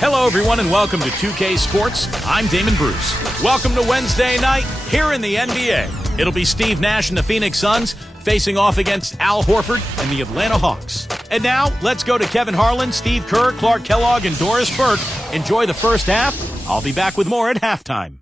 Hello, everyone, and welcome to 2K Sports. I'm Damon Bruce. Welcome to Wednesday night here in the NBA. It'll be Steve Nash and the Phoenix Suns facing off against Al Horford and the Atlanta Hawks. And now, let's go to Kevin Harlan, Steve Kerr, Clark Kellogg, and Doris Burke. Enjoy the first half. I'll be back with more at halftime.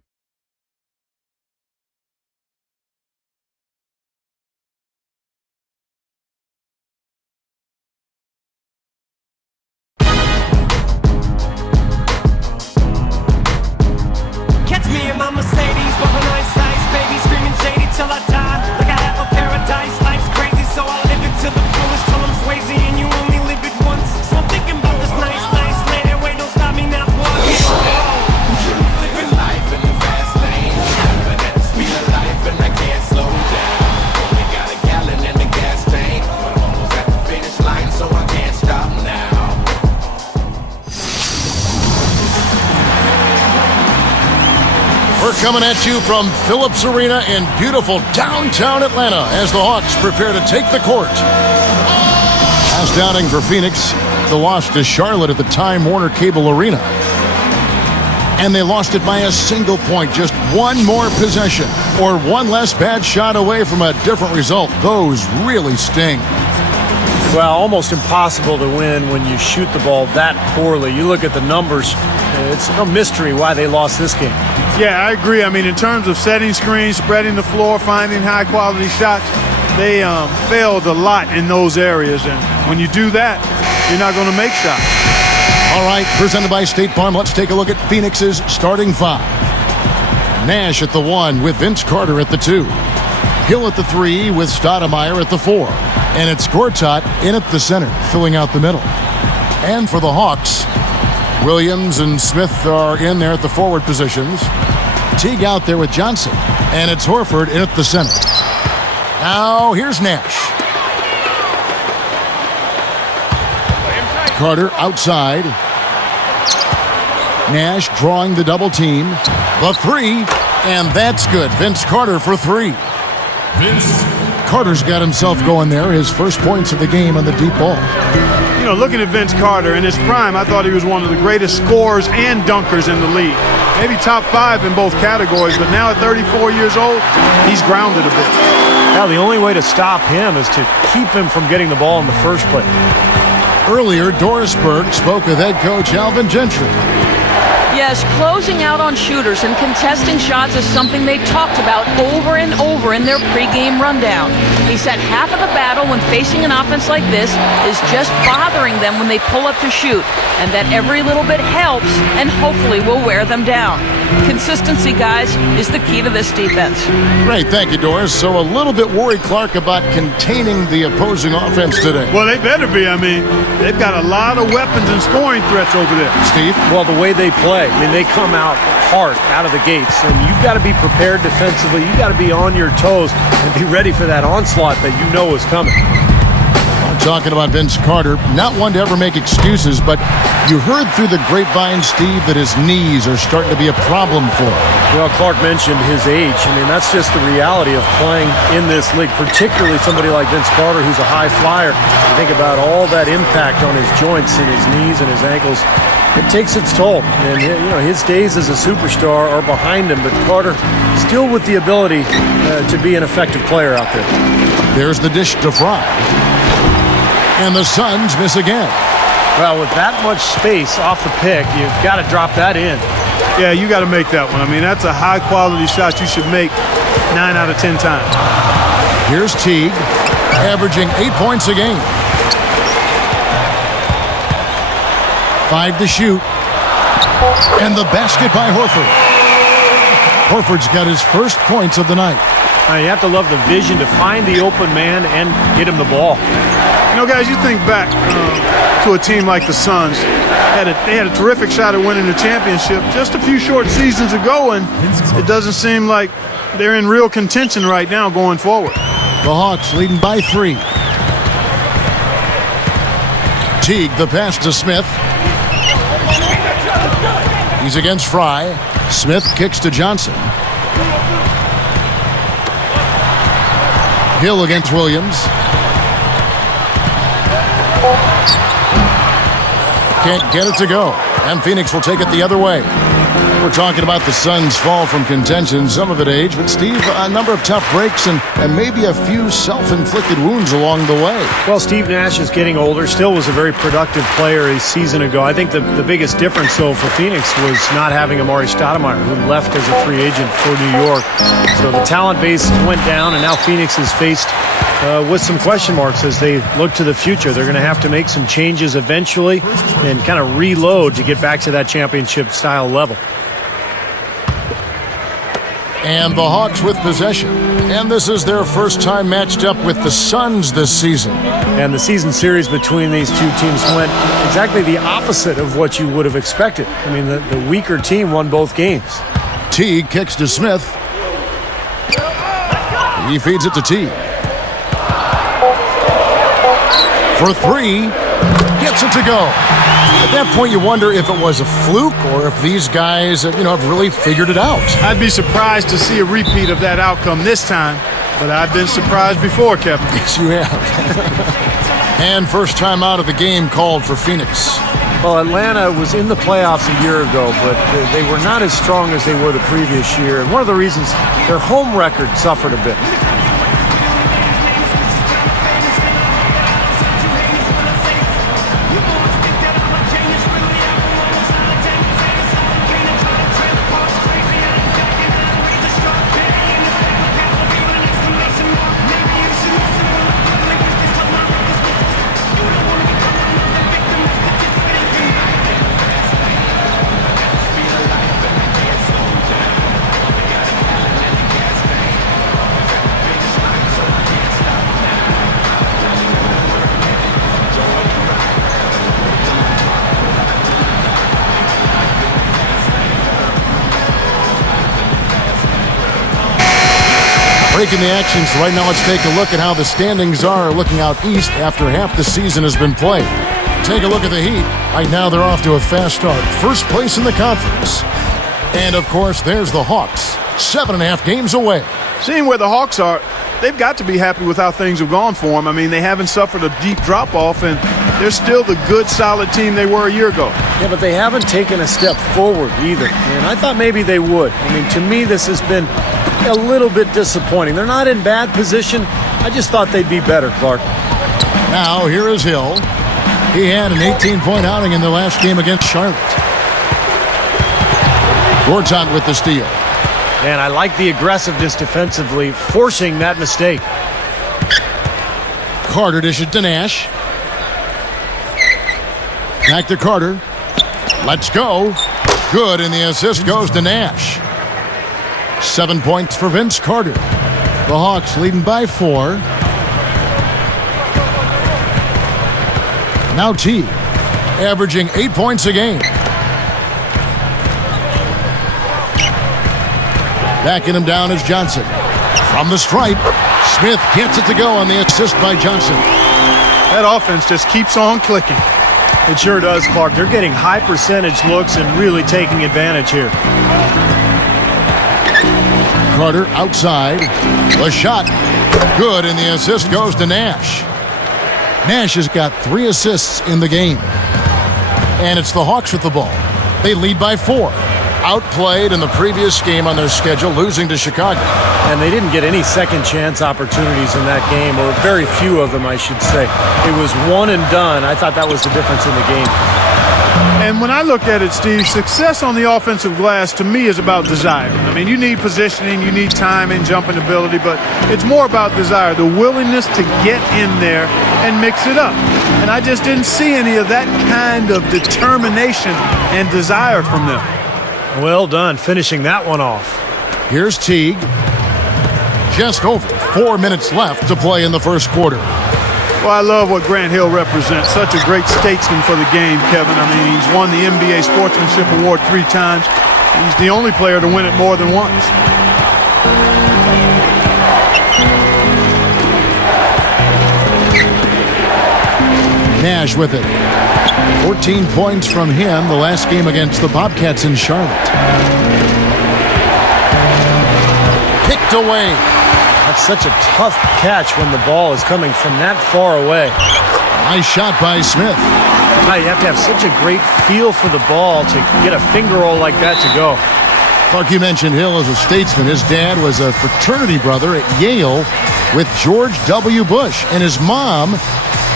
Till I die, like I have a paradise. Life's crazy, so I live it to the fullest till I'm swayzy, and you only live it once. So I'm thinking about this nice land. Wait, don't stop me now, for I get living life in the fast lane, but at the speed of life, and I can't slow down. Only got a gallon in the gas tank, but I'm almost at the finish line, so I can't stop now. We're coming at you from Phillips Arena in beautiful downtown Atlanta as the Hawks prepare to take the court. Last outing for Phoenix, the loss to Charlotte at the Time Warner Cable Arena. And they lost it by a single point, just one more possession or one less bad shot away from a different result. Those really sting. Well, almost impossible to win when you shoot the ball that poorly. You look at the numbers, it's no mystery why they lost this game. Yeah, I agree. I mean, in terms of setting screens, spreading the floor, finding high-quality shots, they failed a lot in those areas. And when you do that, you're not going to make shots. All right, presented by State Farm, let's take a look at Phoenix's starting five. Nash at the 1 with Vince Carter at the 2. Hill at the 3 with Stoudemire at the 4. And it's Gortat in at the center, filling out the middle. And for the Hawks, Williams and Smith are in there at the forward positions. Teague out there with Johnson. And it's Horford in at the center. Now, here's Nash. Carter outside. Nash drawing the double team. The 3, and that's good. Vince Carter for 3. Carter's got himself going there. His first points of the game on the deep ball. You know, looking at Vince Carter in his prime, I thought he was one of the greatest scorers and dunkers in the league. Maybe top 5 in both categories, but now at 34 years old, he's grounded a bit. Now, the only way to stop him is to keep him from getting the ball in the first place. Earlier, Doris Burke spoke with head coach Alvin Gentry. Yes, closing out on shooters and contesting shots is something they talked about over and over in their pregame rundown. He said half of the battle when facing an offense like this is just bothering them when they pull up to shoot, and that every little bit helps and hopefully will wear them down. Consistency, guys, is the key to this defense. Great, thank you, Doris. So a little bit worried, Clark, about containing the opposing offense today. Well, they better be. I mean, they've got a lot of weapons and scoring threats over there. Steve? Well, the way they play, I mean, they come out hard out of the gates, and you've got to be prepared defensively. You've got to be on your toes and be ready for that onslaught that you know is coming. I'm talking about Vince Carter, not one to ever make excuses, but you heard through the grapevine, Steve, that his knees are starting to be a problem for him. Well, Clark mentioned his age. I mean, that's just the reality of playing in this league, particularly somebody like Vince Carter, who's a high flyer. You think about all that impact on his joints and his knees and his ankles. It takes its toll, and you know his days as a superstar are behind him, but Carter still with the ability to be an effective player out there. There's the dish to Fry. And the Suns miss again. Well, with that much space off the pick, you've got to drop that in. Yeah, you got to make that one. I mean, that's a high-quality shot you should make 9 out of 10 times. Here's Teague, averaging 8 points a game. 5 to shoot. And the basket by Horford. Horford's got his first points of the night. You have to love the vision to find the open man and get him the ball. You know, guys, you think back to a team like the Suns. They had a terrific shot at winning the championship just a few short seasons ago, and it doesn't seem like they're in real contention right now going forward. The Hawks leading by 3. Teague, the pass to Smith. He's against Fry. Smith kicks to Johnson. Hill against Williams. Can't get it to go. And Phoenix will take it the other way. We're talking about the Suns' fall from contention, some of it age, but Steve, a number of tough breaks and maybe a few self-inflicted wounds along the way. Well, Steve Nash is getting older, still was a very productive player a season ago. I think the biggest difference, though, for Phoenix was not having Amari Stoudemire, who left as a free agent for New York. So the talent base went down, and now Phoenix is faced with some question marks as they look to the future. They're going to have to make some changes eventually and kind of reload to get back to that championship-style level. And the Hawks with possession. And this is their first time matched up with the Suns this season. And the season series between these two teams went exactly the opposite of what you would have expected. I mean, the weaker team won both games. Teague kicks to Smith. He feeds it to Teague. For three. Gets it to go. At that point, you wonder if it was a fluke or if these guys, have really figured it out. I'd be surprised to see a repeat of that outcome this time, but I've been surprised before, Kevin. Yes, you have. And first time out of the game called for Phoenix. Well, Atlanta was in the playoffs a year ago, but they were not as strong as they were the previous year. And one of the reasons their home record suffered a bit. Breaking the action, so right now let's take a look at how the standings are looking out east after half the season has been played. Take a look at the Heat. Right now they're off to a fast start. First place in the conference. And, of course, there's the Hawks. 7.5 games away. Seeing where the Hawks are, they've got to be happy with how things have gone for them. I mean, they haven't suffered a deep drop-off, and they're still the good, solid team they were a year ago. Yeah, but they haven't taken a step forward either. And I thought maybe they would. I mean, to me, this has been a little bit disappointing. They're not in bad position. I just thought they'd be better, Clark. Now, here is Hill. He had an 18-point outing in their last game against Charlotte. Gortat with the steal. And I like the aggressiveness defensively, forcing that mistake. Carter dishes to Nash. Back to Carter. Let's go. Good, and the assist goes to Nash. 7 points for Vince Carter. The Hawks leading by 4. Now Teague, averaging 8 points a game. Backing him down is Johnson. From the stripe, Smith gets it to go on the assist by Johnson. That offense just keeps on clicking. It sure does, Clark. They're getting high percentage looks and really taking advantage here. Carter outside. The shot. Good, and the assist goes to Nash. Nash has got 3 assists in the game. And it's the Hawks with the ball. They lead by 4. Outplayed in the previous game on their schedule, losing to Chicago. And they didn't get any second chance opportunities in that game, or very few of them, I should say. It was one and done. I thought that was the difference in the game. And when I look at it, Steve, success on the offensive glass to me is about desire. I mean, you need positioning, you need time and jumping ability, but it's more about desire, the willingness to get in there and mix it up. And I just didn't see any of that kind of determination and desire from them. Well done, finishing that one off. Here's Teague. Just over 4 minutes left to play in the first quarter. Well, I love what Grant Hill represents. Such a great statesman for the game, Kevin. I mean, he's won the NBA Sportsmanship Award 3 times. He's the only player to win it more than once. Nash with it. 14 points from him the last game against the Bobcats in Charlotte. Kicked away. That's such a tough catch when the ball is coming from that far away. Nice shot by Smith. You have to have such a great feel for the ball to get a finger roll like that to go. Clark, you mentioned Hill as a statesman. His dad was a fraternity brother at Yale with George W. Bush, and his mom,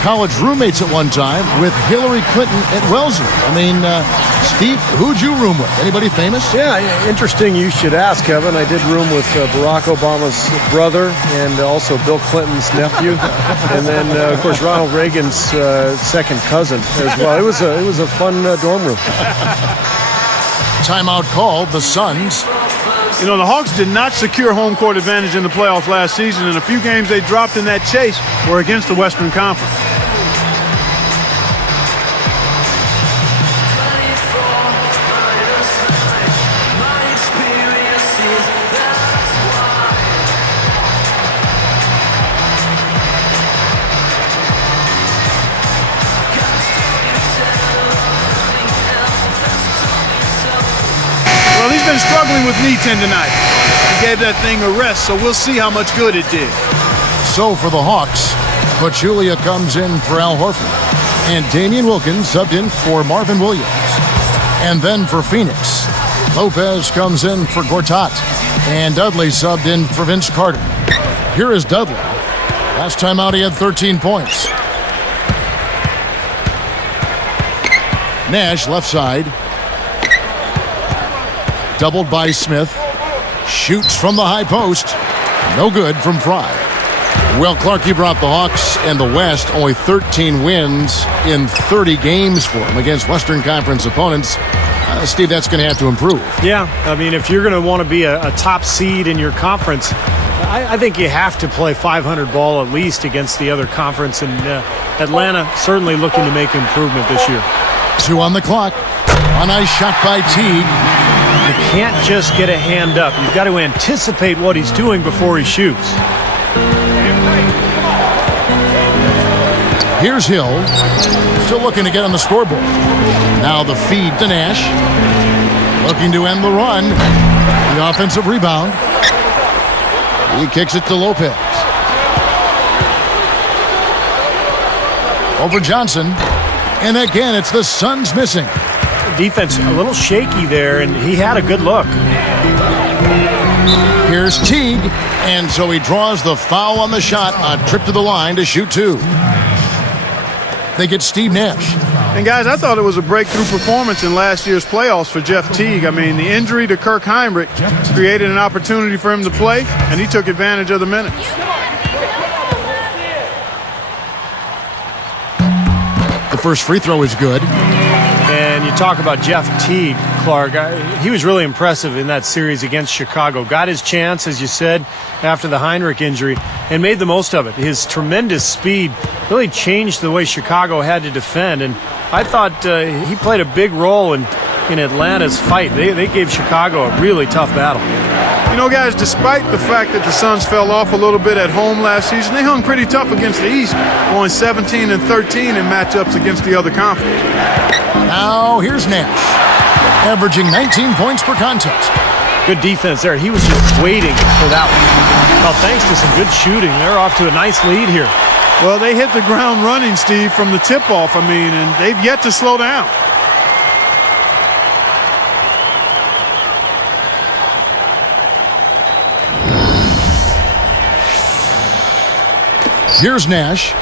college roommates at one time with Hillary Clinton at Wellesley. I mean, Steve, who'd you room with? Anybody famous? Yeah, interesting you should ask, Kevin. I did room with Barack Obama's brother and also Bill Clinton's nephew, and then, of course, Ronald Reagan's second cousin as well. It was a fun dorm room. Timeout called. The Suns. You know, the Hawks did not secure home court advantage in the playoffs last season, and a few games they dropped in that chase were against the Western Conference. Well, he's been struggling with knee tendonitis. He gave that thing a rest, so we'll see how much good it did. So for the Hawks, Pachulia comes in for Al Horford, and Damian Wilkins subbed in for Marvin Williams. And then for Phoenix, Lopez comes in for Gortat, and Dudley subbed in for Vince Carter. Here is Dudley. Last time out, he had 13 points. Nash, left side. Doubled by Smith. Shoots from the high post. No good from Fry. Well, Clark, you brought the Hawks and the West only 13 wins in 30 games for them against Western Conference opponents. Steve, that's going to have to improve. Yeah, I mean, if you're going to want to be a top seed in your conference, I think you have to play 500 ball at least against the other conference, and Atlanta certainly looking to make improvement this year. 2 on the clock. A nice shot by Teague. You can't just get a hand up. You've got to anticipate what he's doing before he shoots. Here's Hill. Still looking to get on the scoreboard. Now the feed to Nash. Looking to end the run. The offensive rebound. He kicks it to Lopez. Over Johnson. And again, it's the Suns missing. Defense a little shaky there, and he had a good look. Here's Teague, and so he draws the foul on the shot. A trip to the line to shoot 2. They get Steve Nash. And guys, I thought it was a breakthrough performance in last year's playoffs for Jeff Teague. I mean, the injury to Kirk Heinrich created an opportunity for him to play, and he took advantage of the minutes. The first free throw is good. And you talk about Jeff Teague, Clark. He was really impressive in that series against Chicago. Got his chance, as you said, after the Heinrich injury, and made the most of it. His tremendous speed really changed the way Chicago had to defend, and I thought he played a big role in Atlanta's fight. They gave Chicago a really tough battle. You know, guys, despite the fact that the Suns fell off a little bit at home last season, they hung pretty tough against the East, going 17-13 in matchups against the other conference. Now here's Nash, averaging 19 points per contest. Good defense there. He was just waiting for that one. Well, thanks to some good shooting, they're off to a nice lead here. Well, they hit the ground running, Steve, from the tip-off, and they've yet to slow down. Here's Nash,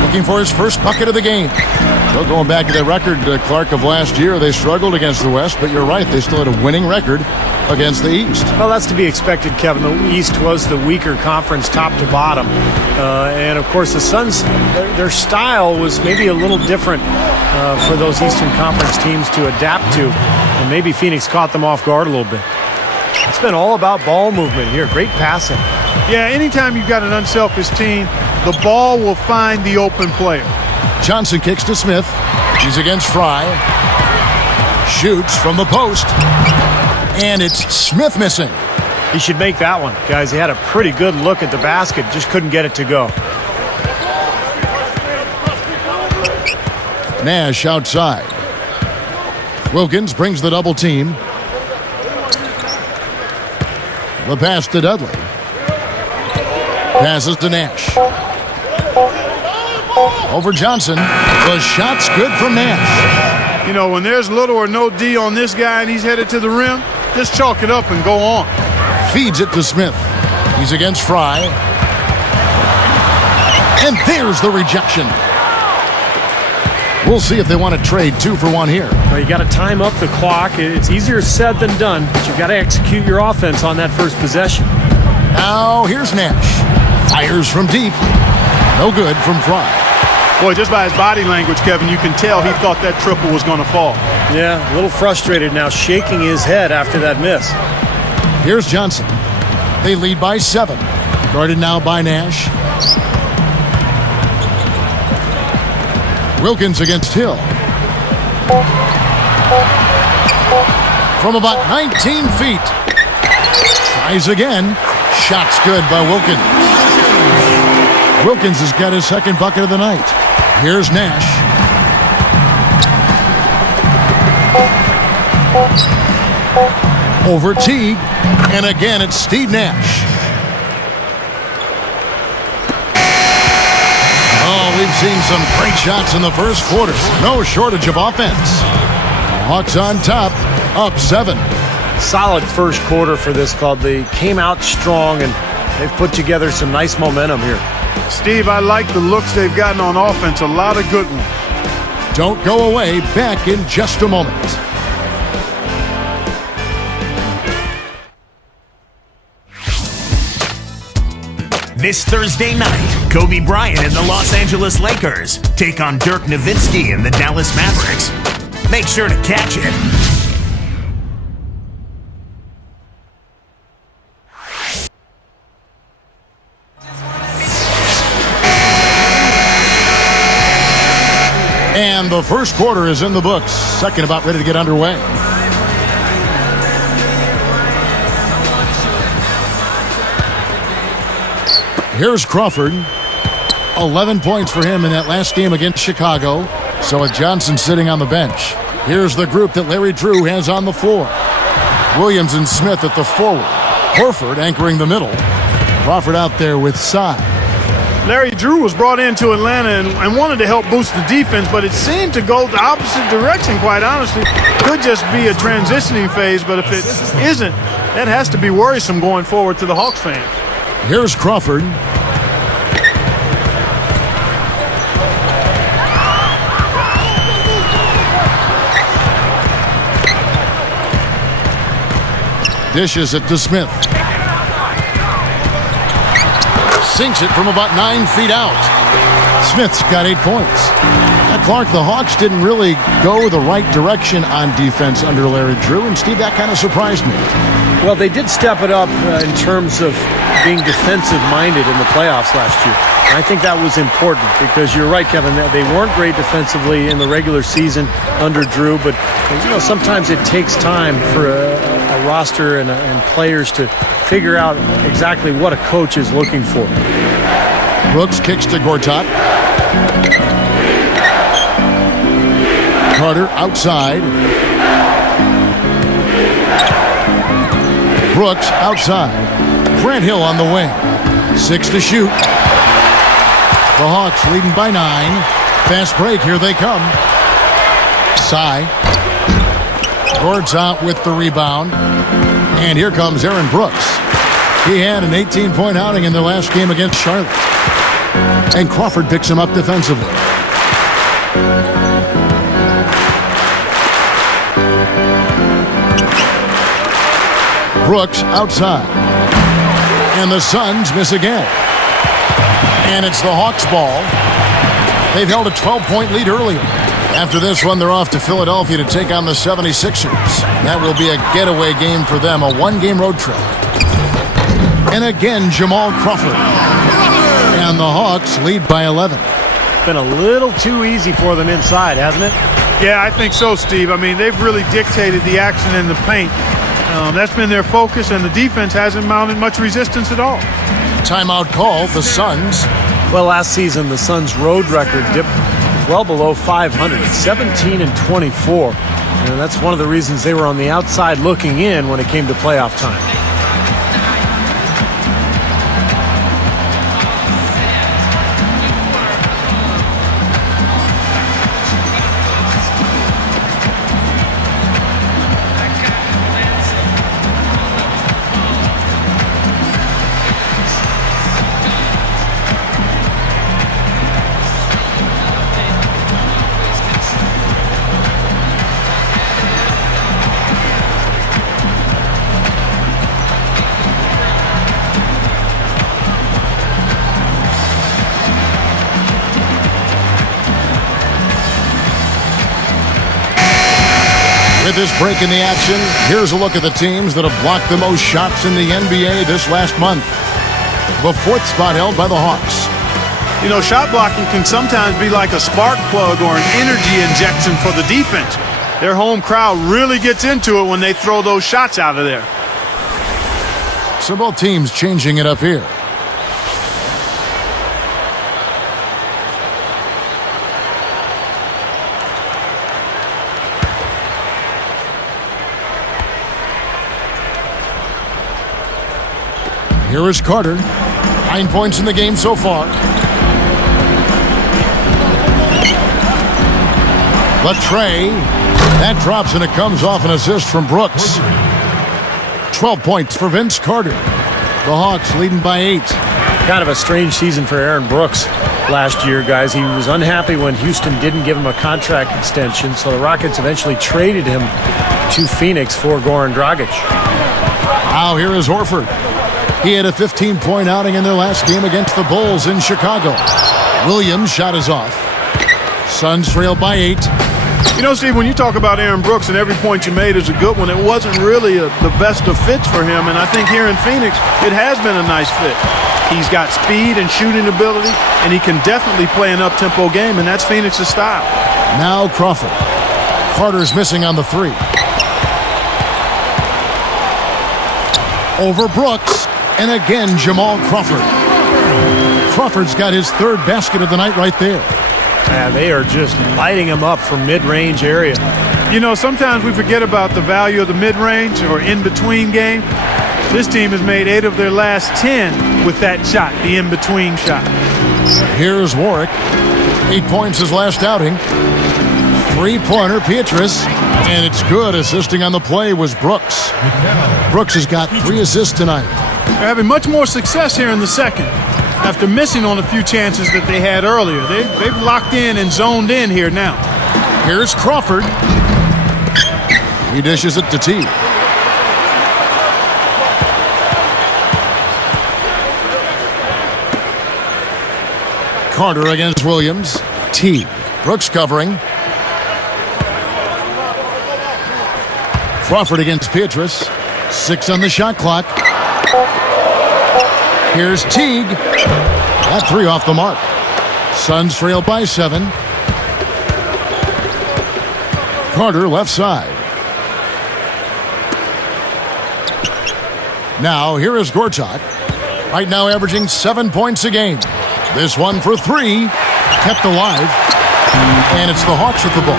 looking for his first bucket of the game. Well, going back to the record, Clark, of last year, they struggled against the West, but you're right, they still had a winning record against the East. Well, that's to be expected, Kevin. The East was the weaker conference top to bottom. And, of course, the Suns, their style was maybe a little different for those Eastern Conference teams to adapt to. And maybe Phoenix caught them off guard a little bit. It's been all about ball movement here. Great passing. Yeah, anytime you've got an unselfish team, the ball will find the open player. Johnson kicks to Smith. He's against Fry. Shoots from the post. And it's Smith missing. He should make that one. Guys, he had a pretty good look at the basket. Just couldn't get it to go. Nash outside. Wilkins brings the double team. The pass to Dudley. Passes to Nash. Over Johnson. The shot's good from Nash. You know, when there's little or no D on this guy and he's headed to the rim, just chalk it up and go on. Feeds it to Smith. He's against Fry. And there's the rejection. We'll see if they want to trade 2 for 1 here. Well, you got to time up the clock. It's easier said than done, but you got to execute your offense on that first possession. Now here's Nash. Fires from deep. No good from Fry. Boy, just by his body language, Kevin, you can tell he thought that triple was going to fall. Yeah, a little frustrated now, shaking his head after that miss. Here's Johnson. They lead by 7. Guarded now by Nash. Wilkins against Hill. From about 19 feet. Tries again. Shot's good by Wilkins. Wilkins has got his second bucket of the night. Here's Nash. Over Teague. And again, it's Steve Nash. Oh, we've seen some great shots in the first quarter. No shortage of offense. Hawks on top, up 7. Solid first quarter for this club. They came out strong, and they've put together some nice momentum here. Steve, I like the looks they've gotten on offense. A lot of good ones. Don't go away. Back in just a moment. This Thursday night, Kobe Bryant and the Los Angeles Lakers take on Dirk Nowitzki and the Dallas Mavericks. Make sure to catch it. And the first quarter is in the books. Second about ready to get underway. Here's Crawford. 11 points for him in that last game against Chicago. So with Johnson sitting on the bench. Here's the group that Larry Drew has on the floor. Williams and Smith at the forward. Horford anchoring the middle. Crawford out there with Sy. Larry Drew was brought into Atlanta and wanted to help boost the defense, but it seemed to go the opposite direction, quite honestly. Could just be a transitioning phase, but if it isn't, that has to be worrisome going forward to the Hawks fans. Here's Crawford. Dishes it to Smith. Sinks it from about 9 feet out. Smith's got 8 points. Now, Clark, the Hawks didn't really go the right direction on defense under Larry Drew, and Steve, that kind of surprised me. Well, they did step it up in terms of being defensive-minded in the playoffs last year. And I think that was important because you're right, Kevin, they weren't great defensively in the regular season under Drew, but you know, sometimes it takes time for a roster and players to figure out exactly what a coach is looking for. Brooks kicks to Gortat. Carter outside. Brooks outside. Grant Hill on the wing. 6 to shoot. The Hawks leading by 9. Fast break, here they come. Sy. Gortat with the rebound. And here comes Aaron Brooks. He had an 18-point outing in their last game against Charlotte. And Crawford picks him up defensively. Brooks outside. And the Suns miss again. And it's the Hawks' ball. They've held a 12-point lead earlier. After this one, they're off to Philadelphia to take on the 76ers. That will be a getaway game for them, a one-game road trip. And again, Jamal Crawford. And the Hawks lead by 11. Been a little too easy for them inside, hasn't it? Yeah, I think so, Steve. I mean, they've really dictated the action in the paint. That's been their focus, and the defense hasn't mounted much resistance at all. Timeout call, the Suns. Well, last season, the Suns' road record dipped well below 500, 17-24. And that's one of the reasons they were on the outside looking in when it came to playoff time. With this break in the action, here's a look at the teams that have blocked the most shots in the NBA this last month. The 4th spot held by the Hawks. You know, shot blocking can sometimes be like a spark plug or an energy injection for the defense. Their home crowd really gets into it when they throw those shots out of there. So both teams changing it up here. Here is Carter. 9 points in the game so far. The tray. That drops and it comes off an assist from Brooks. 12 points for Vince Carter. The Hawks leading by 8. Kind of a strange season for Aaron Brooks last year, guys. He was unhappy when Houston didn't give him a contract extension, so the Rockets eventually traded him to Phoenix for Goran Dragic. Now here is Horford. He had a 15-point outing in their last game against the Bulls in Chicago. Williams' shot is off. Suns trail by 8. You know, Steve, when you talk about Aaron Brooks and every point you made is a good one, it wasn't really the best of fits for him. And I think here in Phoenix, it has been a nice fit. He's got speed and shooting ability, and he can definitely play an up-tempo game, and that's Phoenix's style. Now Crawford. Carter's missing on the 3. Over Brooks. And again, Jamal Crawford. Crawford's got his 3rd basket of the night right there. Yeah, they are just lighting him up from mid-range area. You know, sometimes we forget about the value of the mid-range or in-between game. This team has made 8 of their last 10 with that shot, the in-between shot. Here's Warwick. 8 points his last outing. 3-pointer, Pietrus. And it's good. Assisting on the play was Brooks. Brooks has got 3 assists tonight. They're having much more success here in the second after missing on a few chances that they had earlier. They've locked in and zoned in here now. Here's Crawford. He dishes it to T. Carter against Williams. T. Brooks covering. Crawford against Pietrus. 6 on the shot clock. Here's Teague. That 3 off the mark. Suns trail by 7. Carter left side. Now here is Gortat. Right now averaging 7 points a game. This one for 3. Kept alive. And it's the Hawks with the ball.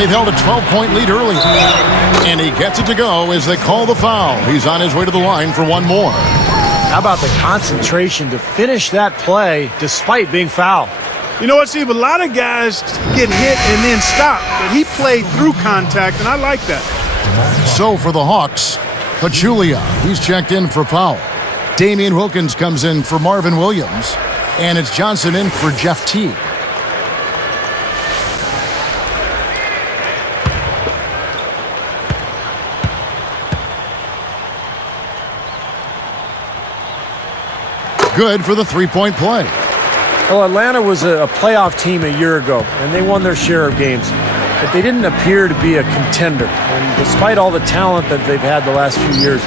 They've held a 12-point lead earlier. And he gets it to go as they call the foul. He's on his way to the line for one more. How about the concentration to finish that play despite being fouled? You know what, Steve? A lot of guys get hit and then stop, but he played through contact, and I like that. So for the Hawks, Pachulia, he's checked in for foul. Damian Wilkins comes in for Marvin Williams. And it's Johnson in for Jeff Teague. Good for the 3-point play. Well, Atlanta was a playoff team a year ago, and they won their share of games. But they didn't appear to be a contender. And despite all the talent that they've had the last few years,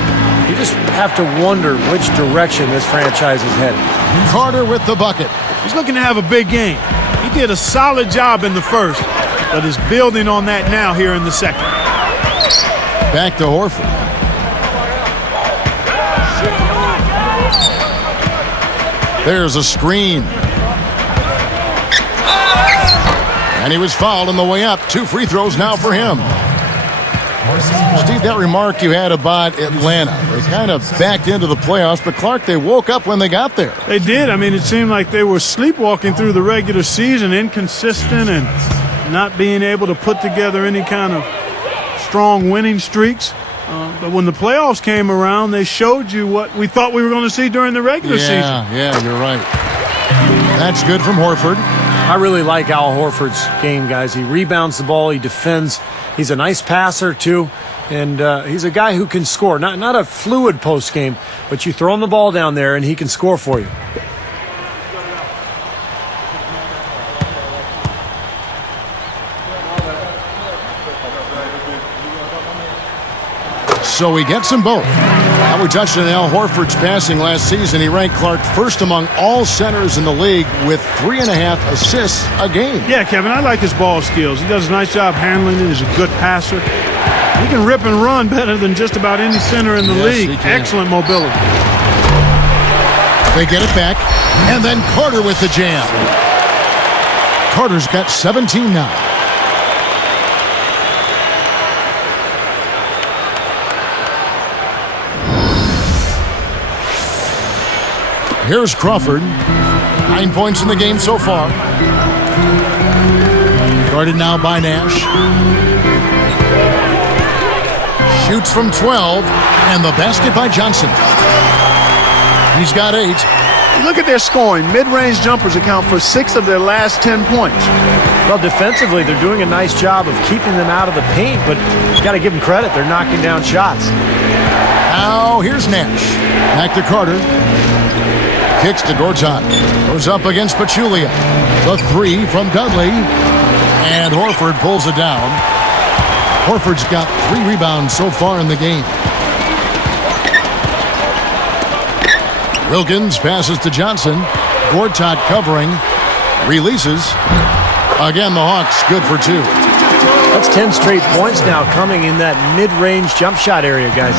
you just have to wonder which direction this franchise is headed. Carter with the bucket. He's looking to have a big game. He did a solid job in the first, but is building on that now here in the second. Back to Horford. There's a screen. And he was fouled on the way up. 2 free throws now for him. Steve, that remark you had about Atlanta. They kind of backed into the playoffs, but Clark, they woke up when they got there. They did. I mean, it seemed like they were sleepwalking through the regular season, inconsistent and not being able to put together any kind of strong winning streaks. But when the playoffs came around, they showed you what we thought we were going to see during the regular season. Yeah, you're right. That's good from Horford. I really like Al Horford's game, guys. He rebounds the ball. He defends. He's a nice passer, too. And he's a guy who can score. Not a fluid post game, but you throw him the ball down there, and he can score for you. so he gets them both. Now we touched on Al Horford's passing last season. He ranked Clark first among all centers in the league with 3.5 assists a game. Yeah, Kevin, I like his ball skills. He does a nice job handling it. He's a good passer. He can rip and run better than just about any center in the league. Excellent mobility. They get it back, and then Carter with the jam. Carter's got 17 now. Here's Crawford. 9 points in the game so far. Guarded now by Nash. Shoots from 12, and the basket by Johnson. He's got 8. You look at their scoring. Mid-range jumpers account for 6 of their last 10 points. Well, defensively, they're doing a nice job of keeping them out of the paint, but you got to give them credit. They're knocking down shots. Now here's Nash. Back to Carter. Kicks to Gortat. Goes up against Pachulia. The 3 from Dudley. And Horford pulls it down. Horford's got 3 rebounds so far in the game. Wilkins passes to Johnson. Gortat covering. Releases. Again, the Hawks good for 2. That's 10 straight points now coming in that mid-range jump shot area, guys.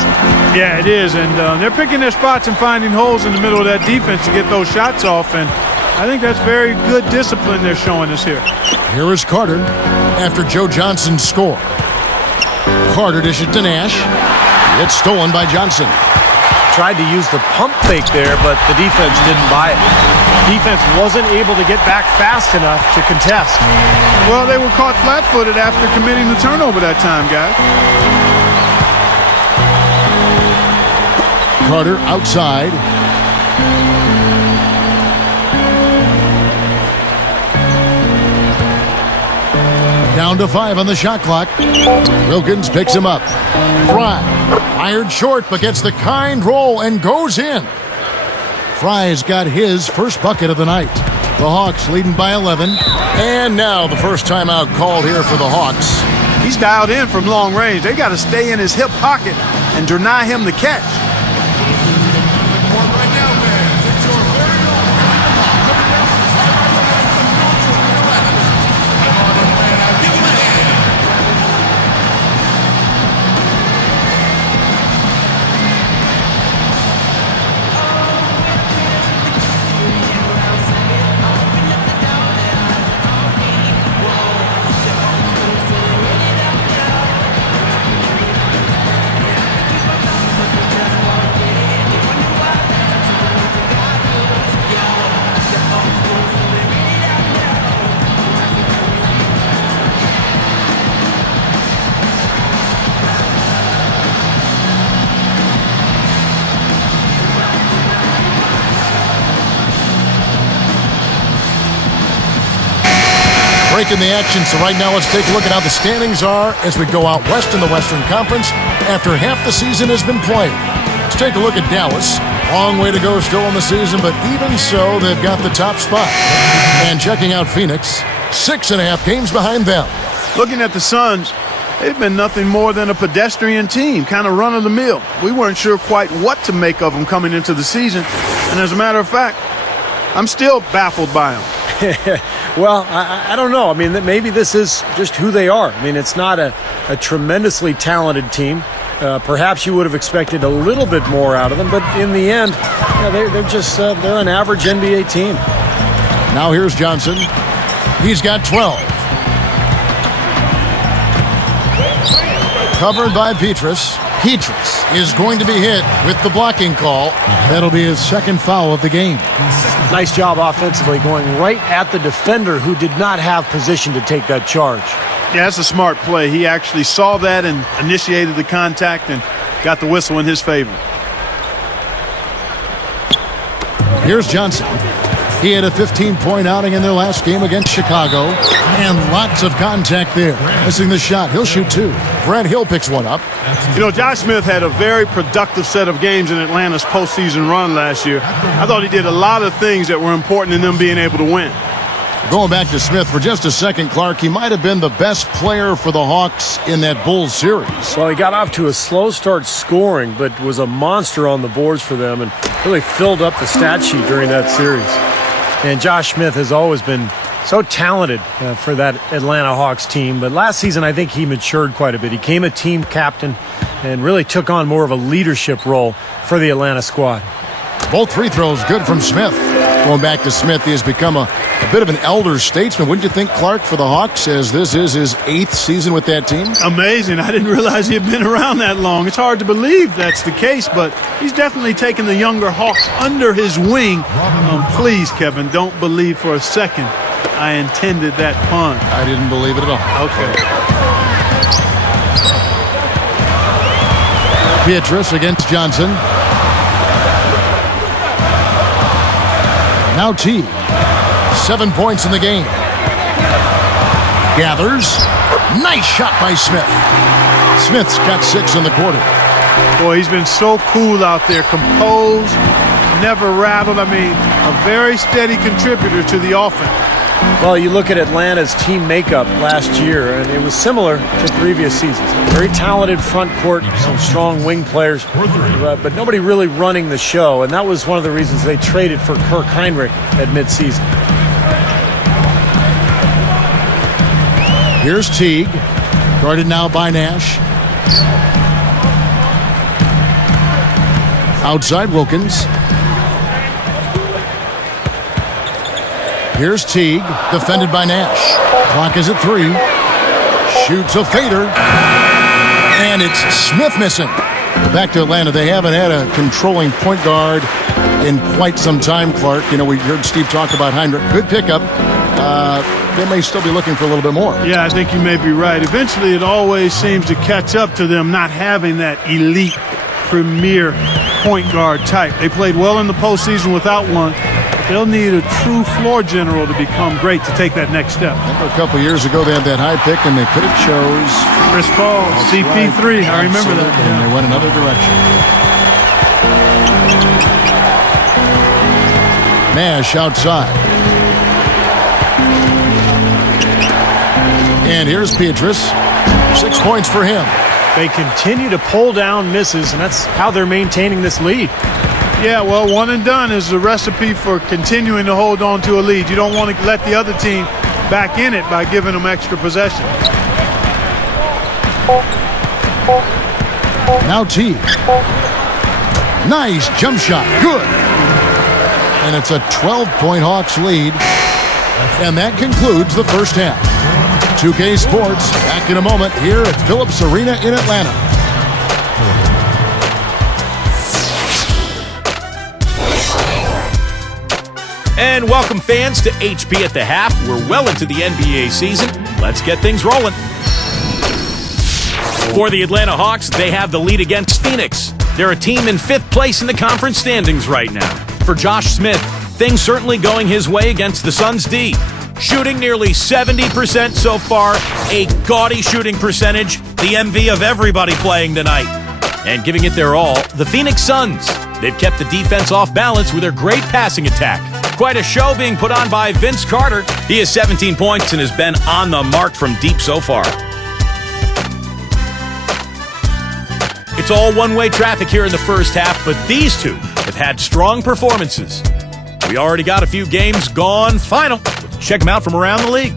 Yeah, it is, and they're picking their spots and finding holes in the middle of that defense to get those shots off, and I think that's very good discipline they're showing us here. Here is Carter after Joe Johnson's score. Carter dishes to Nash. It's stolen by Johnson. Tried to use the pump fake there, but the defense didn't buy it. Defense wasn't able to get back fast enough to contest. Well, they were caught flat-footed after committing the turnover that time, guys. Carter outside. Down to 5 on the shot clock. Wilkins picks him up. Fry fired short, but gets the kind roll and goes in. Fry's got his first bucket of the night. The Hawks leading by 11. And now the first timeout called here for the Hawks. He's dialed in from long range. They got to stay in his hip pocket and deny him the catch. Breaking the action, so right now let's take a look at how the standings are as we go out west in the Western Conference after half the season has been played. Let's take a look at Dallas. Long way to go still in the season, but even so, they've got the top spot. And checking out Phoenix, 6.5 games behind them. Looking at the Suns, they've been nothing more than a pedestrian team, kind of run-of-the-mill. We weren't sure quite what to make of them coming into the season, and as a matter of fact, I'm still baffled by them. Well, I don't know. I mean, maybe this is just who they are. I mean, it's not a tremendously talented team. Perhaps you would have expected a little bit more out of them, but in the end, they're an average NBA team. Now here's Johnson. He's got 12. Covered by Petrus. Petrus is going to be hit with the blocking call. That'll be his second foul of the game. Nice job offensively, going right at the defender who did not have position to take that charge. Yeah, that's a smart play. He actually saw that and initiated the contact and got the whistle in his favor. Here's Johnson. He had a 15-point outing in their last game against Chicago, and lots of contact there. Missing the shot. He'll shoot 2. Brad Hill picks one up. You know, Josh Smith had a very productive set of games in Atlanta's postseason run last year. I thought he did a lot of things that were important in them being able to win. Going back to Smith for just a second, Clark, he might have been the best player for the Hawks in that Bulls series. Well, he got off to a slow start scoring, but was a monster on the boards for them and really filled up the stat sheet during that series. And Josh Smith has always been so talented for that Atlanta Hawks team. But last season, I think he matured quite a bit. He became a team captain and really took on more of a leadership role for the Atlanta squad. Both free throws good from Smith. Going back to Smith, he has become a bit of an elder statesman. Wouldn't you think, Clark, for the Hawks, as this is his 8th season with that team? Amazing. I didn't realize he had been around that long. It's hard to believe that's the case, but he's definitely taken the younger Hawks under his wing. Please, Kevin, don't believe for a second I intended that pun. I didn't believe it at all. Okay. Beatrice against Johnson. Now T. 7 points in the game. Gathers. Nice shot by Smith. Smith's got 6 in the quarter. Boy, he's been so cool out there. Composed, never rattled. I mean, a very steady contributor to the offense. Well, you look at Atlanta's team makeup last year, and it was similar to previous seasons. Very talented front court, some strong wing players, but nobody really running the show, and that was one of the reasons they traded for Kirk Heinrich at midseason. Here's Teague, guarded now by Nash. Outside Wilkins. Here's Teague, defended by Nash. Clock is at 3. Shoots a fader. And it's Smith missing. Back to Atlanta. They haven't had a controlling point guard in quite some time, Clark. You know, we heard Steve talk about Heinrich. Good pickup. They may still be looking for a little bit more. Yeah, I think you may be right. Eventually, it always seems to catch up to them not having that elite, premier point guard type. They played well in the postseason without one. They'll need a true floor general to become great to take that next step. Remember a couple years ago they had that high pick and they could have chose Chris Paul, CP3. Right. I remember that. And they went another direction. Nash outside. And here's Beatrice. 6 points for him. They continue to pull down misses, and that's how they're maintaining this lead. Yeah, well, one and done is the recipe for continuing to hold on to a lead. You don't want to let the other team back in it by giving them extra possession. Now T. Nice jump shot. Good. And it's a 12-point Hawks lead. And that concludes the first half. 2K Sports back in a moment here at Phillips Arena in Atlanta. And welcome fans to HP at the half. We're well into the NBA season. Let's get things rolling. For the Atlanta Hawks, they have the lead against Phoenix. They're a team in 5th place in the conference standings right now. For Josh Smith, things certainly going his way against the Suns D. Shooting nearly 70% so far, a gaudy shooting percentage, the envy of everybody playing tonight. And giving it their all, the Phoenix Suns. They've kept the defense off balance with their great passing attack. Quite a show being put on by Vince Carter. He has 17 points and has been on the mark from deep so far. It's all one-way traffic here in the first half, but these two have had strong performances. We already got a few games gone final. Let's check them out from around the league.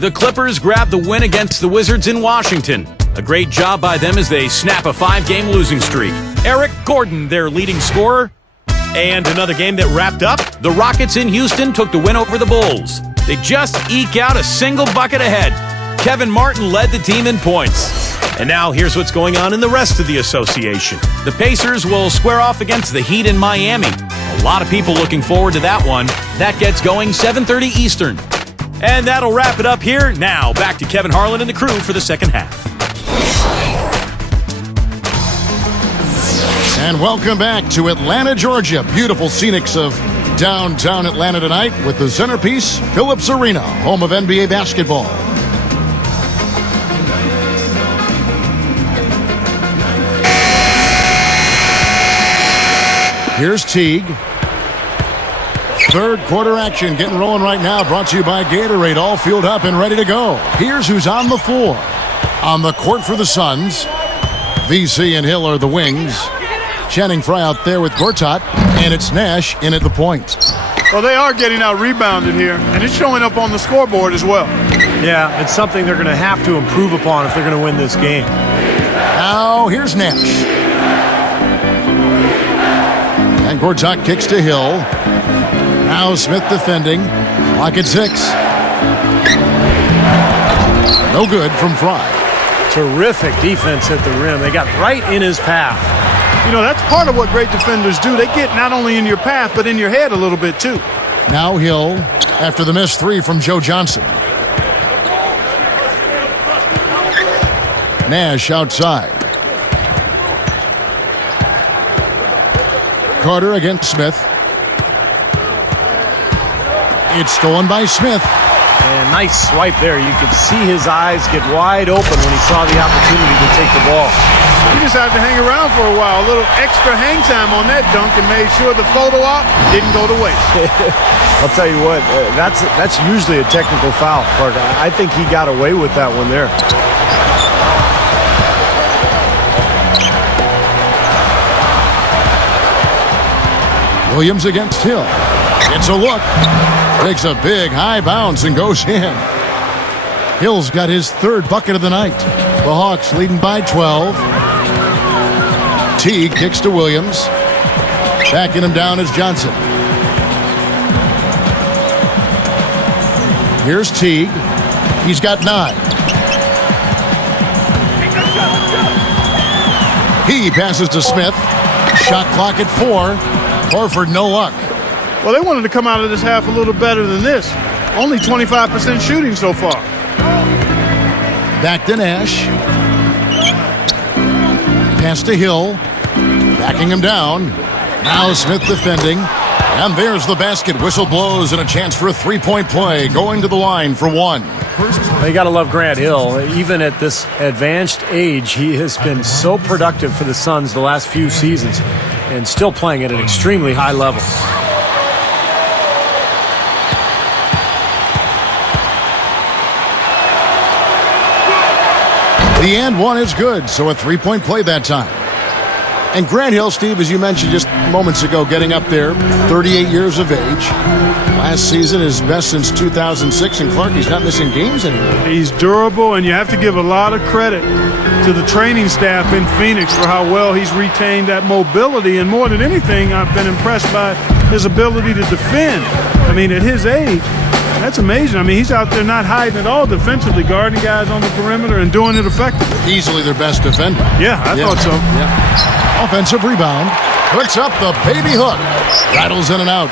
The Clippers grabbed the win against the Wizards in Washington. A great job by them as they snap a 5-game losing streak. Eric Gordon, their leading scorer. And another game that wrapped up, the Rockets in Houston took the win over the Bulls. They just eke out a single bucket ahead. Kevin Martin led the team in points. And now here's what's going on in the rest of the association. The Pacers will square off against the Heat in Miami. A lot of people looking forward to that one. That gets going 7:30 Eastern. And that'll wrap it up here. Now back to Kevin Harlan and the crew for the second half. And welcome back to Atlanta, Georgia. Beautiful scenics of downtown Atlanta tonight with the centerpiece, Phillips Arena, home of NBA basketball. Here's Teague. Third quarter action getting rolling right now. Brought to you by Gatorade. All fueled up and ready to go. Here's who's on the floor. On the court for the Suns, VC and Hill are the wings. Channing Frye out there with Gortat. And it's Nash in at the point. Well, they are getting out rebounded here, and it's showing up on the scoreboard as well. Yeah, it's something they're going to have to improve upon if they're going to win this game. Now here's Nash. And Gortat kicks to Hill. Now Smith defending. Lock at 6. No good from Frye. Terrific defense at the rim. They got right in his path. You know, that's part of what great defenders do. They get not only in your path, but in your head a little bit, too. Now Hill after the missed 3 from Joe Johnson. Nash outside. Carter against Smith. It's stolen by Smith. And nice swipe there. You could see his eyes get wide open when he saw the opportunity to take the ball. He just had to hang around for a while. A little extra hang time on that dunk and made sure the photo op didn't go to waste. I'll tell you what, that's usually a technical foul, Parker. I think he got away with that one there. Williams against Hill. It's a look. Takes a big high bounce and goes in. Hill's got his third bucket of the night. The Hawks leading by 12. Teague kicks to Williams. Backing him down is Johnson. Here's Teague. He's got 9. He passes to Smith. Shot clock at 4. Horford, no luck. Well, they wanted to come out of this half a little better than this. Only 25% shooting so far. Back to Nash. Pass to Hill. Backing him down. Now Smith defending. And there's the basket. Whistle blows and a chance for a three-point play. Going to the line for 1. You got to love Grant Hill. Even at this advanced age, he has been so productive for the Suns the last few seasons and still playing at an extremely high level. The and 1 is good, so a three-point play that time. And Grant Hill, Steve, as you mentioned just moments ago, getting up there, 38 years of age. Last season, his best since 2006, and Clark, he's not missing games anymore. He's durable, and you have to give a lot of credit to the training staff in Phoenix for how well he's retained that mobility. And more than anything, I've been impressed by his ability to defend. I mean, at his age, that's amazing. I mean, he's out there not hiding at all defensively, guarding guys on the perimeter and doing it effectively. Easily their best defender. Yeah, I thought so. Yeah. Offensive rebound. Puts up the baby hook. Rattles in and out.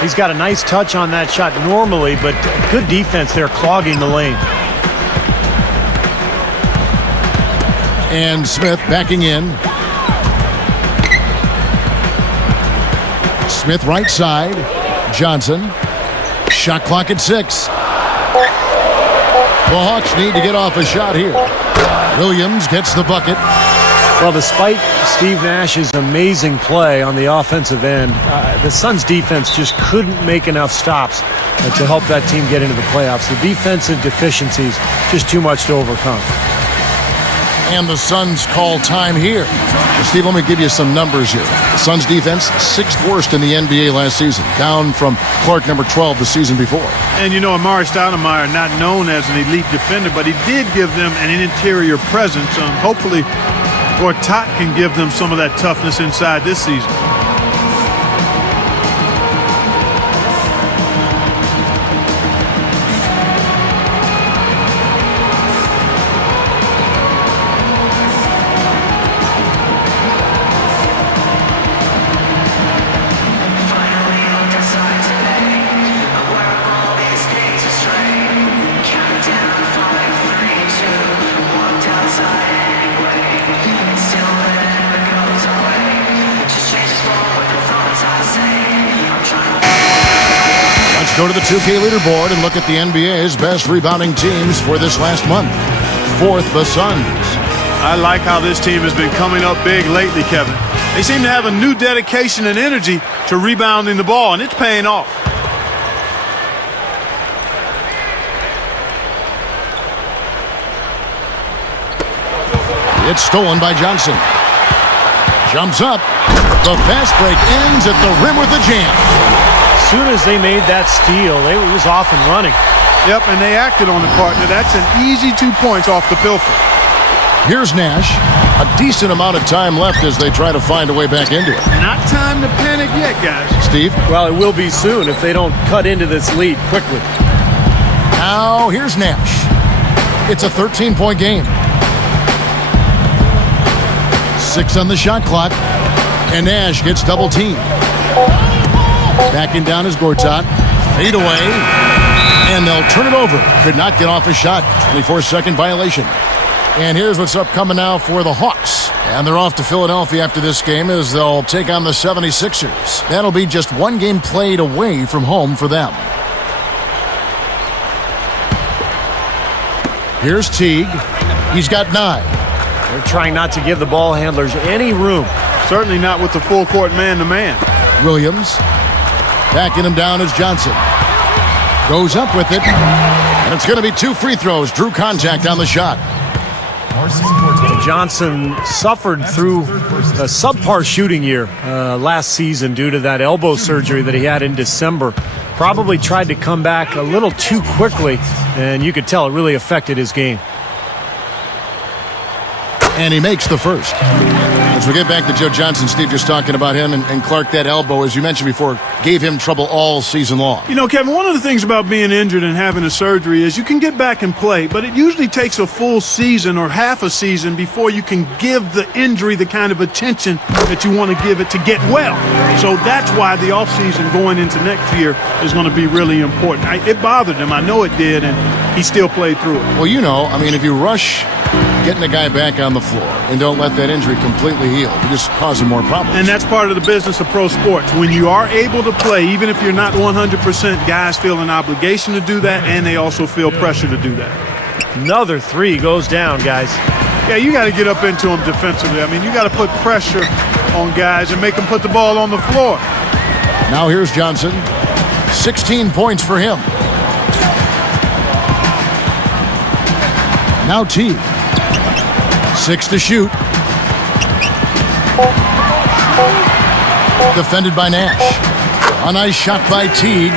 He's got a nice touch on that shot normally, but good defense there clogging the lane. And Smith backing in. Smith right side. Johnson. Shot clock at 6. The Hawks need to get off a shot here. Williams gets the bucket. Well, despite Steve Nash's amazing play on the offensive end, the Suns' defense just couldn't make enough stops to help that team get into the playoffs. The defensive deficiencies, just too much to overcome. And the Suns call time here. Steve, let me give you some numbers here. The Suns defense, 6th worst in the NBA last season, down from Clark number 12 the season before. And you know, Amari Stoudemire, not known as an elite defender, but he did give them an interior presence. Hopefully, Gortat can give them some of that toughness inside this season. Go to the 2K leaderboard and look at the NBA's best rebounding teams for this last month. 4th, the Suns. I like how this team has been coming up big lately, Kevin. They seem to have a new dedication and energy to rebounding the ball, and it's paying off. It's stolen by Johnson. Jumps up. The fast break ends at the rim with a jam. As soon as they made that steal, it was off and running. Yep, and they acted on it, partner. That's an easy 2 points off the pilfer. Here's Nash. A decent amount of time left as they try to find a way back into it. Not time to panic yet, guys. Steve? Well, it will be soon if they don't cut into this lead quickly. Now, here's Nash. It's a 13-point game. 6 on the shot clock. And Nash gets double-teamed. Backing down is Gortat. Fade away. And they'll turn it over. Could not get off a shot. 24-second violation. And here's what's upcoming now for the Hawks. And they're off to Philadelphia after this game as they'll take on the 76ers. That'll be just one game played away from home for them. Here's Teague. He's got 9. They're trying not to give the ball handlers any room. Certainly not with the full court man-to-man. Williams. Backing him down is Johnson. Goes up with it. And it's going to be 2 free throws. Drew contact on the shot. Johnson suffered through a subpar shooting year last season due to that elbow surgery that he had in December. Probably tried to come back a little too quickly, and you could tell it really affected his game. And he makes the first. As we get back to Joe Johnson, Steve just talking about him, and Clark, that elbow, as you mentioned before, gave him trouble all season long. You know, Kevin, one of the things about being injured and having a surgery is you can get back and play, but it usually takes a full season or half a season before you can give the injury the kind of attention that you want to give it to get well. So that's why the offseason going into next year is going to be really important. It bothered him. I know it did, and he still played through it. Well, you know, I mean, if you rush getting a guy back on the floor and don't let that injury completely heal, you just cause him more problems. And that's part of the business of pro sports. When you are able to play, even if you're not 100%, guys feel an obligation to do that, and they also feel pressure to do that. Another 3 goes down, guys. Yeah, you got to get up into them defensively. I mean, you got to put pressure on guys and make them put the ball on the floor. Now here's Johnson. 16 points for him. Now Teague. 6 to shoot. Defended by Nash. A nice shot by Teague.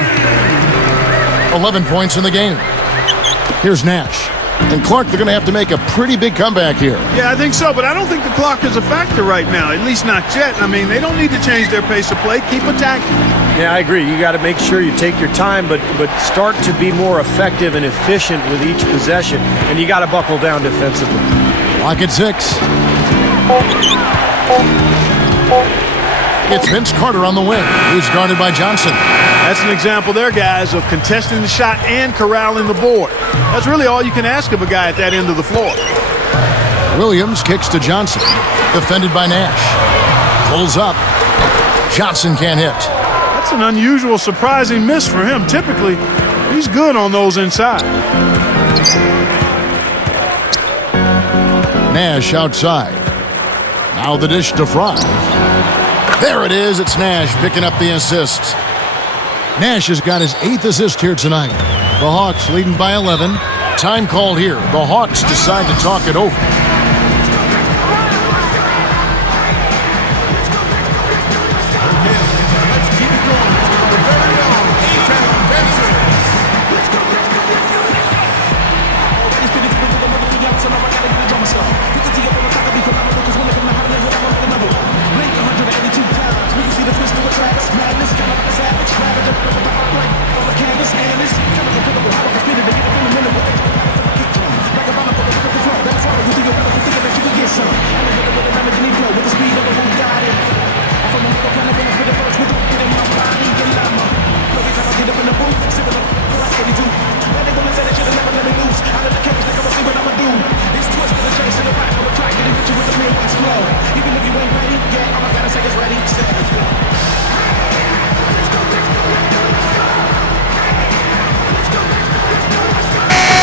11 points in the game. Here's Nash. And Clark, they're going to have to make a pretty big comeback here. Yeah, I think so, but I don't think the clock is a factor right now, at least not yet. I mean, they don't need to change their pace of play. Keep attacking. Yeah, I agree. You got to make sure you take your time, but start to be more effective and efficient with each possession, and you got to buckle down defensively. Clock at 6. It's Vince Carter on the wing. He's guarded by Johnson. That's an example there, guys, of contesting the shot and corralling the board. That's really all you can ask of a guy at that end of the floor. Williams kicks to Johnson. Defended by Nash. Pulls up. Johnson can't hit. That's an unusual, surprising miss for him. Typically, he's good on those inside. Nash outside. Now the dish to Fry. There it is. It's Nash picking up the assists. Nash has got his 8th assist here tonight. The Hawks leading by 11. Time called here. The Hawks decide to talk it over.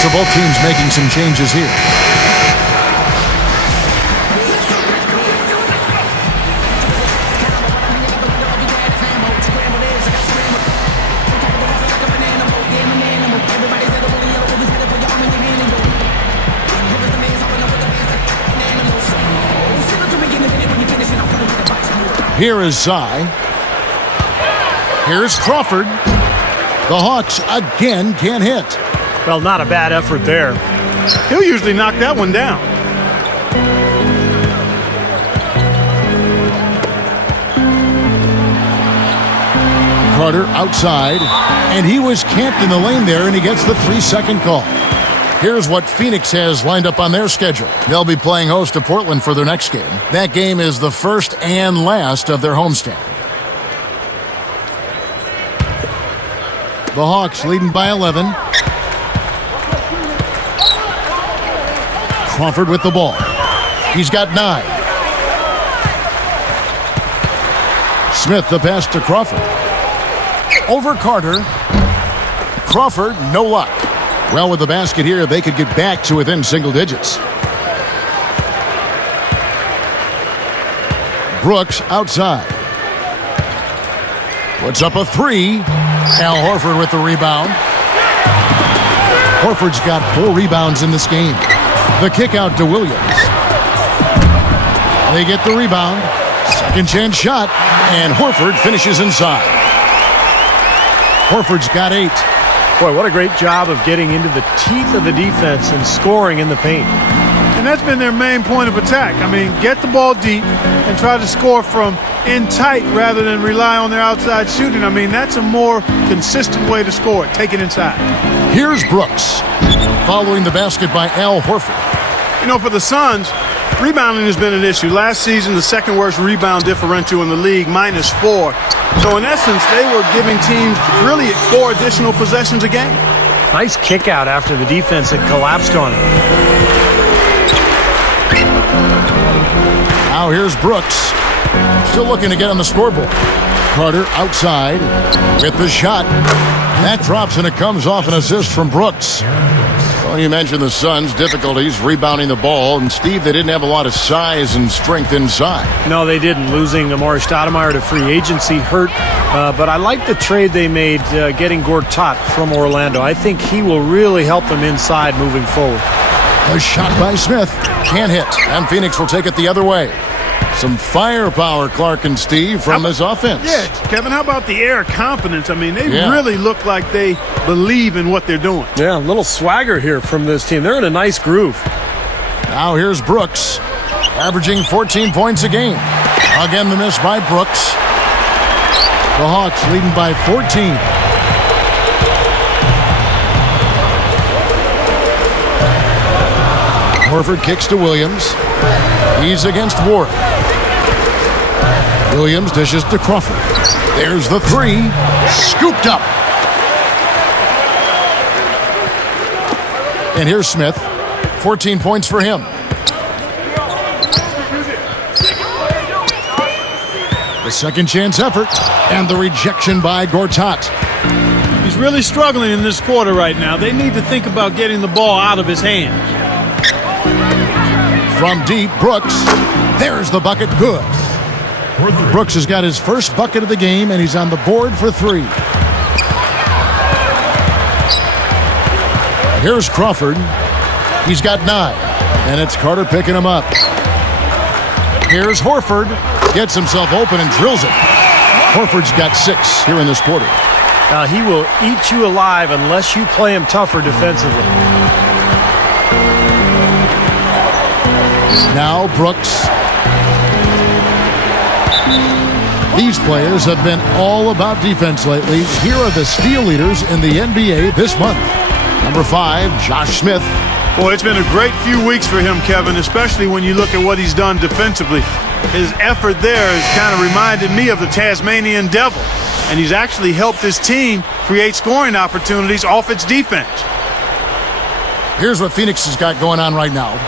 So both teams making some changes here. Here is Zy. Here's Crawford. The Hawks again can't hit. Well, not a bad effort there. He'll usually knock that one down. Carter outside, and he was camped in the lane there, and he gets the 3-second call. Here's what Phoenix has lined up on their schedule. They'll be playing host to Portland for their next game. That game is the first and last of their homestand. The Hawks leading by 11. Crawford with the ball. He's got 9. Smith the pass to Crawford. Over Carter. Crawford, no luck. Well, with the basket here, they could get back to within single digits. Brooks outside. Puts up a 3. Al Horford with the rebound. Horford's got 4 rebounds in this game. The kick out to Williams. They get the rebound. Second chance shot. And Horford finishes inside. Horford's got 8. Boy, what a great job of getting into the teeth of the defense and scoring in the paint. And that's been their main point of attack. I mean, get the ball deep and try to score from in tight rather than rely on their outside shooting. I mean, that's a more consistent way to score it. Take it inside. Here's Brooks, following the basket by Al Horford. You know, for the Suns, rebounding has been an issue. Last season, the second worst rebound differential in the league, -4. So in essence, they were giving teams really 4 additional possessions a game. Nice kick out after the defense had collapsed on him. Now here's Brooks, still looking to get on the scoreboard. Carter outside with the shot. That drops and it comes off an assist from Brooks. Well, you mentioned the Suns' difficulties rebounding the ball, and Steve, they didn't have a lot of size and strength inside. No, they didn't. Losing Amari Stoudemire to free agency hurt, but I like the trade they made getting Gortat from Orlando. I think he will really help them inside moving forward. A shot by Smith. Can't hit, and Phoenix will take it the other way. Some firepower, Clark and Steve, from this offense. Yeah, Kevin, how about the air confidence? I mean, they really look like they believe in what they're doing. Yeah, a little swagger here from this team. They're in a nice groove. Now here's Brooks, averaging 14 points a game. Again, the miss by Brooks. The Hawks leading by 14. Horford kicks to Williams. He's against Ward. Williams dishes to Crawford. There's the 3. Scooped up. And here's Smith. 14 points for him. The second chance effort. And the rejection by Gortat. He's really struggling in this quarter right now. They need to think about getting the ball out of his hands. From deep, Brooks. There's the bucket. Good. Brooks has got his first bucket of the game, and he's on the board for 3. Here's Crawford. He's got 9, and it's Carter picking him up. Here's Horford. Gets himself open and drills it. Horford's got 6 here in this quarter. Now, he will eat you alive unless you play him tougher defensively. Now Brooks. These players have been all about defense lately. Here are the steal leaders in the NBA this month. Number 5, Josh Smith. Boy, it's been a great few weeks for him, Kevin, especially when you look at what he's done defensively. His effort there has kind of reminded me of the Tasmanian Devil, and he's actually helped his team create scoring opportunities off its defense. Here's what Phoenix has got going on right now.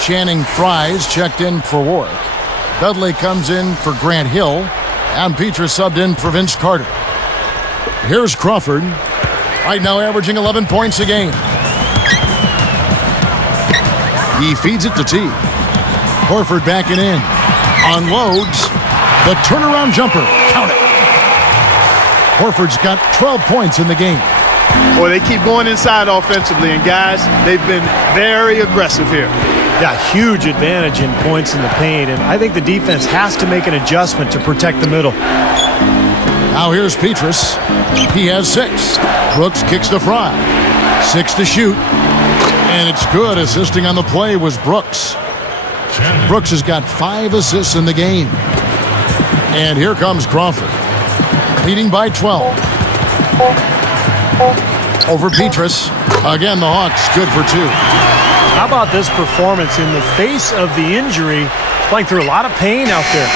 Channing Frye's checked in for Warwick. Dudley comes in for Grant Hill. And Petrus subbed in for Vince Carter. Here's Crawford. Right now averaging 11 points a game. He feeds it to T. Horford backing in. Unloads. The turnaround jumper. Count it. Horford's got 12 points in the game. Boy, they keep going inside offensively, and guys, they've been very aggressive here. Yeah, huge advantage in points in the paint, and I think the defense has to make an adjustment to protect the middle. Now here's Petrus. He has 6. Brooks kicks to Fry. 6 to shoot. And it's good. Assisting on the play was Brooks. Brooks has got 5 assists in the game. And here comes Crawford, leading by 12. Over Petrus. Again, the Hawks good for 2. How about this performance in the face of the injury, playing through a lot of pain out there.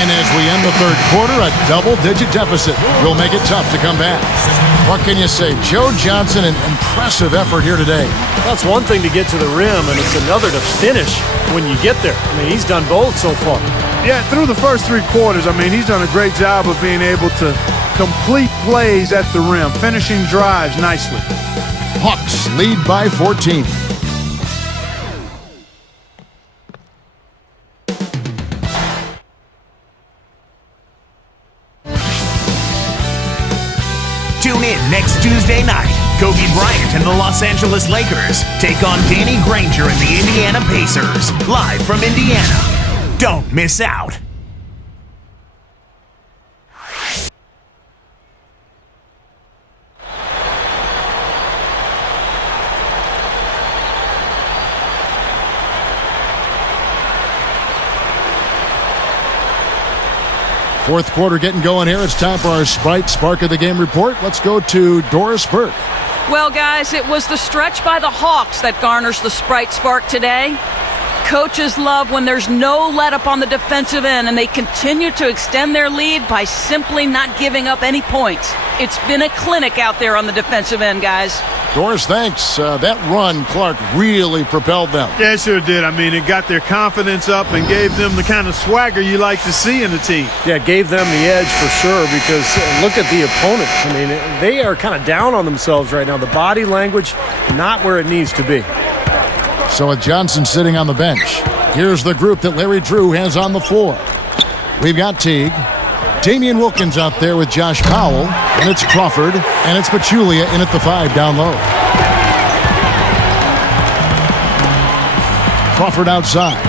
And as we end the third quarter, a double-digit deficit will make it tough to come back. What can you say? Joe Johnson, an impressive effort here today. That's one thing to get to the rim, and it's another to finish when you get there. I mean, he's done both so far. Yeah, through the first 3 quarters, I mean, he's done a great job of being able to complete plays at the rim, finishing drives nicely. Hawks lead by 14. Tune in next Tuesday night. Kobe Bryant and the Los Angeles Lakers take on Danny Granger and the Indiana Pacers, live from Indiana. Don't miss out. Fourth quarter getting going here. It's time for our Sprite Spark of the Game report. Let's go to Doris Burke. Well, guys, it was the stretch by the Hawks that garners the Sprite Spark today. Coaches love when there's no let-up on the defensive end, and they continue to extend their lead by simply not giving up any points. It's been a clinic out there on the defensive end, guys. Doris, thanks. That run, Clark, really propelled them. Yeah, it sure did. I mean, it got their confidence up and gave them the kind of swagger you like to see in the team. Yeah, it gave them the edge for sure, because look at the opponent. I mean, they are kind of down on themselves right now. The body language, not where it needs to be. So with Johnson sitting on the bench, here's the group that Larry Drew has on the floor. We've got Teague, Damian Wilkins out there with Josh Powell, and it's Crawford, and it's Pachulia in at the 5 down low. Crawford outside.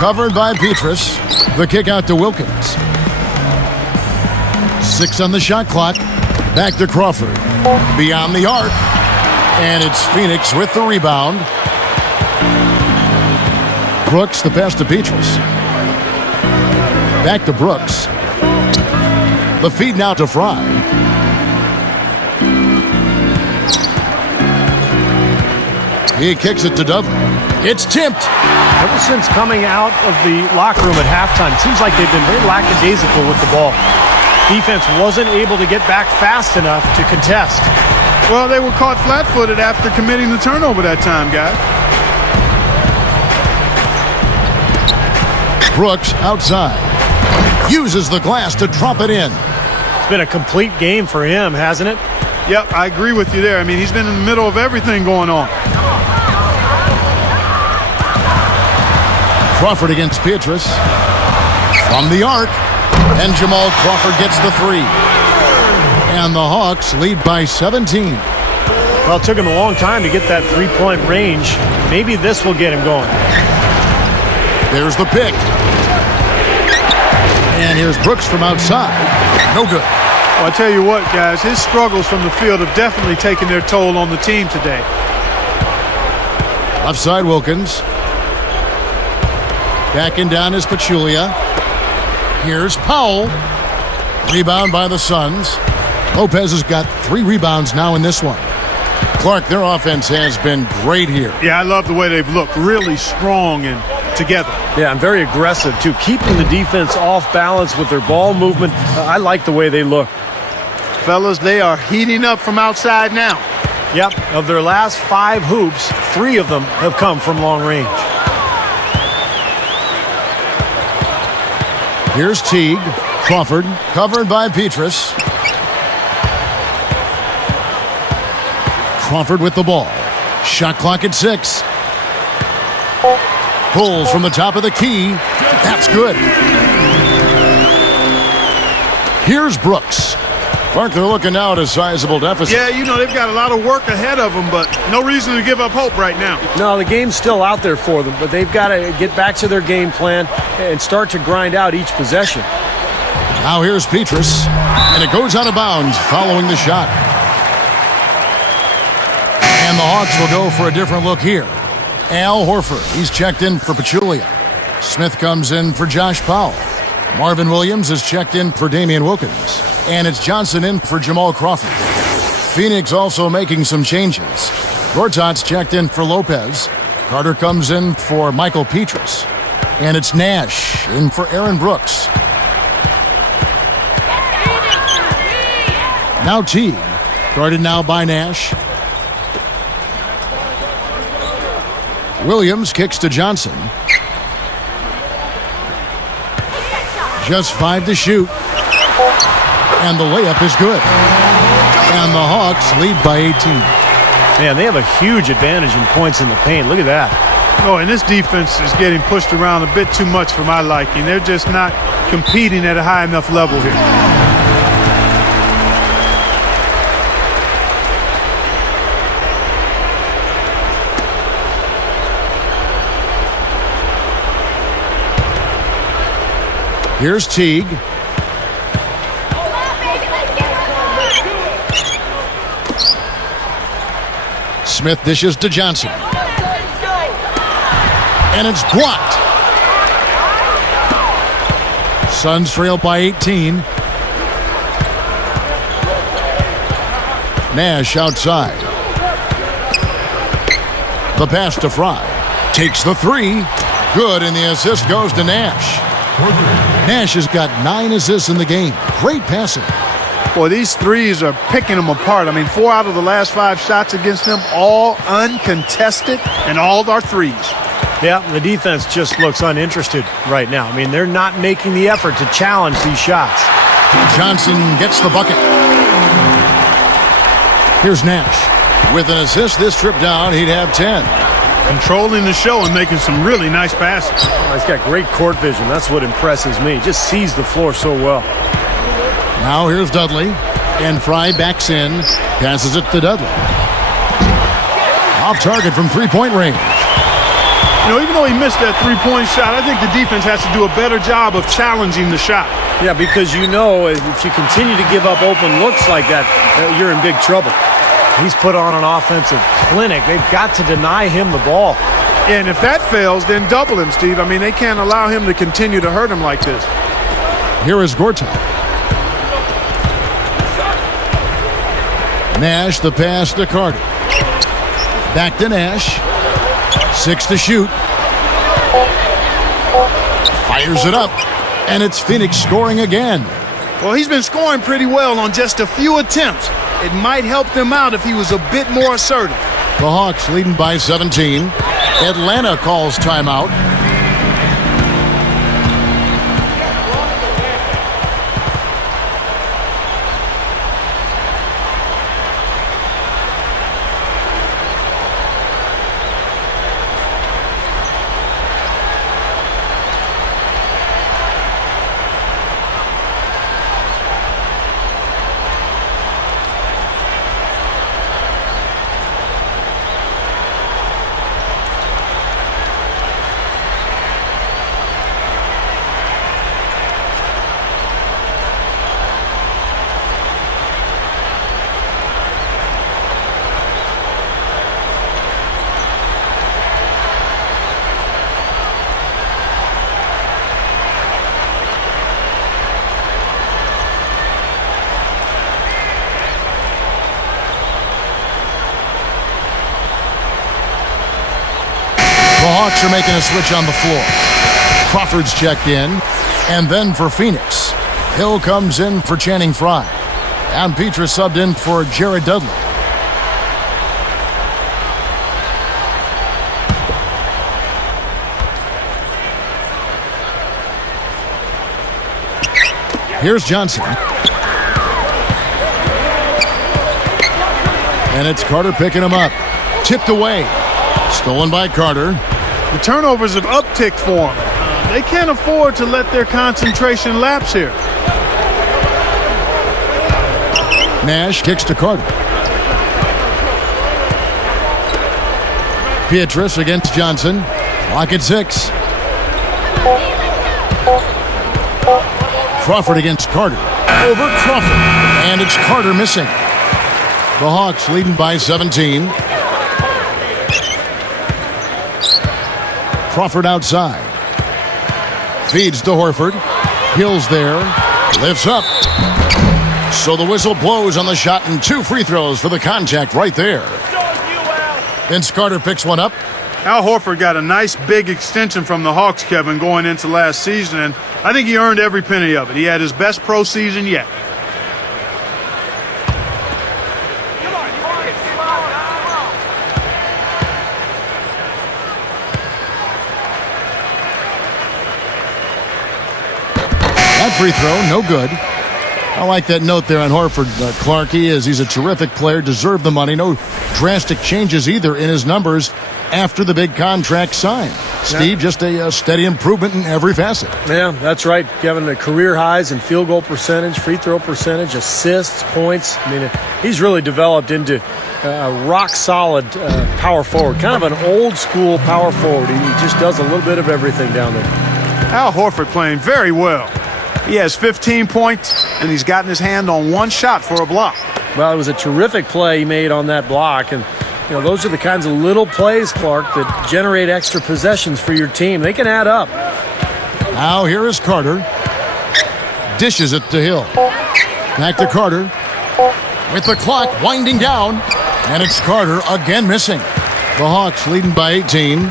Covered by Petrus. The kick out to Wilkins. 6 on the shot clock. Back to Crawford. Beyond the arc. And it's Phoenix with the rebound. Brooks, the pass to Petrus. Back to Brooks. The feed now to Fry. He kicks it to Dudley. It's tipped. Ever since coming out of the locker room at halftime, it seems like they've been very lackadaisical with the ball. Defense wasn't able to get back fast enough to contest. Well, they were caught flat-footed after committing the turnover that time, guys. Brooks outside. Uses the glass to drop it in. It's been a complete game for him, hasn't it? Yep, I agree with you there. I mean, he's been in the middle of everything going on. Crawford against Petrus. From the arc. And Jamal Crawford gets the 3. And the Hawks lead by 17. Well, it took him a long time to get that three-point range. Maybe this will get him going. There's the pick. And here's Brooks from outside. No good. Well, I tell you what, guys, his struggles from the field have definitely taken their toll on the team today. Left side, Wilkins. Backing down is Pachulia. Here's Powell. Rebound by the Suns. Lopez has got 3 rebounds now in this one. Clark, their offense has been great here. Yeah, I love the way they've looked. Really strong and together. Yeah, and very aggressive, too. Keeping the defense off balance with their ball movement. I like the way they look. Fellas, they are heating up from outside now. Yep, of their last 5 hoops, 3 of them have come from long range. Here's Teague. Crawford, covered by Petrus. Crawford with the ball. Shot clock at 6. Pulls from the top of the key. That's good. Here's Brooks. Mark, they're looking now at a sizable deficit. Yeah, you know, they've got a lot of work ahead of them, but no reason to give up hope right now. No, the game's still out there for them, but they've got to get back to their game plan and start to grind out each possession. Now here's Petrus, and it goes out of bounds following the shot. And the Hawks will go for a different look here. Al Horford, he's checked in for Pachulia. Smith comes in for Josh Powell. Marvin Williams is checked in for Damian Wilkins. And it's Johnson in for Jamal Crawford. Phoenix also making some changes. Gortat's checked in for Lopez. Carter comes in for Michael Petrus. And it's Nash in for Aaron Brooks. Now Teague, guarded now by Nash. Williams kicks to Johnson. Just 5 to shoot. And the layup is good. And the Hawks lead by 18. Man, they have a huge advantage in points in the paint. Look at that. Oh, and this defense is getting pushed around a bit too much for my liking. They're just not competing at a high enough level here. Here's Teague. Smith dishes to Johnson. And it's blocked. Suns trail by 18. Nash outside. The pass to Fry. Takes the three. Good, and the assist goes to Nash. Nash has got 9 assists in the game. Great passing. Boy, these threes are picking them apart. I mean, 4 out of the last 5 shots against them, all uncontested, and all are threes. Yeah, the defense just looks uninterested right now. I mean, they're not making the effort to challenge these shots. Johnson gets the bucket. Here's Nash. With an assist this trip down, he'd have 10. Controlling the show and making some really nice passes. Oh, he's got great court vision. That's what impresses me. He just sees the floor so well. Now here's Dudley. And Fry backs in. Passes it to Dudley. Off target from three-point range. You know, even though he missed that three-point shot, I think the defense has to do a better job of challenging the shot. Yeah, because you know if you continue to give up open looks like that, you're in big trouble. He's put on an offensive clinic. They've got to deny him the ball. And if that fails, then double him, Steve. I mean, they can't allow him to continue to hurt him like this. Here is Gortat. Nash, the pass to Carter. Back to Nash. 6 to shoot. Fires it up. And it's Phoenix scoring again. Well, he's been scoring pretty well on just a few attempts. It might help them out if he was a bit more assertive. The Hawks leading by 17. Atlanta calls timeout. The Hawks are making a switch on the floor. Crawford's checked in. And then for Phoenix, Hill comes in for Channing Frye. And Petrus subbed in for Jared Dudley. Here's Johnson. And it's Carter picking him up. Tipped away. Stolen by Carter. The turnovers have upticked for them. They can't afford to let their concentration lapse here. Nash kicks to Carter. Pietrus against Johnson. Clock at 6. Crawford against Carter. Over Crawford. And it's Carter missing. The Hawks leading by 17. Crawford outside. Feeds to Horford. Hill's there. Lifts up. So the whistle blows on the shot and 2 free throws for the contact right there. Vince Carter picks one up. Al Horford got a nice big extension from the Hawks, Kevin, going into last season, and I think he earned every penny of it. He had his best pro season yet. That free throw, no good. I like that note there on Horford, Clark. He's a terrific player, deserved the money. No drastic changes either in his numbers after the big contract signed. Steve, just a steady improvement in every facet. Yeah, that's right, Kevin. The career highs in field goal percentage, free throw percentage, assists, points. I mean, he's really developed into a rock-solid power forward, kind of an old-school power forward. He just does a little bit of everything down there. Al Horford playing very well. He has 15 points, and he's gotten his hand on 1 shot for a block. Well, it was a terrific play he made on that block, and those are the kinds of little plays, Clark, that generate extra possessions for your team. They can add up. Now here is Carter. Dishes it to Hill. Back to Carter. With the clock winding down, and it's Carter again missing. The Hawks leading by 18.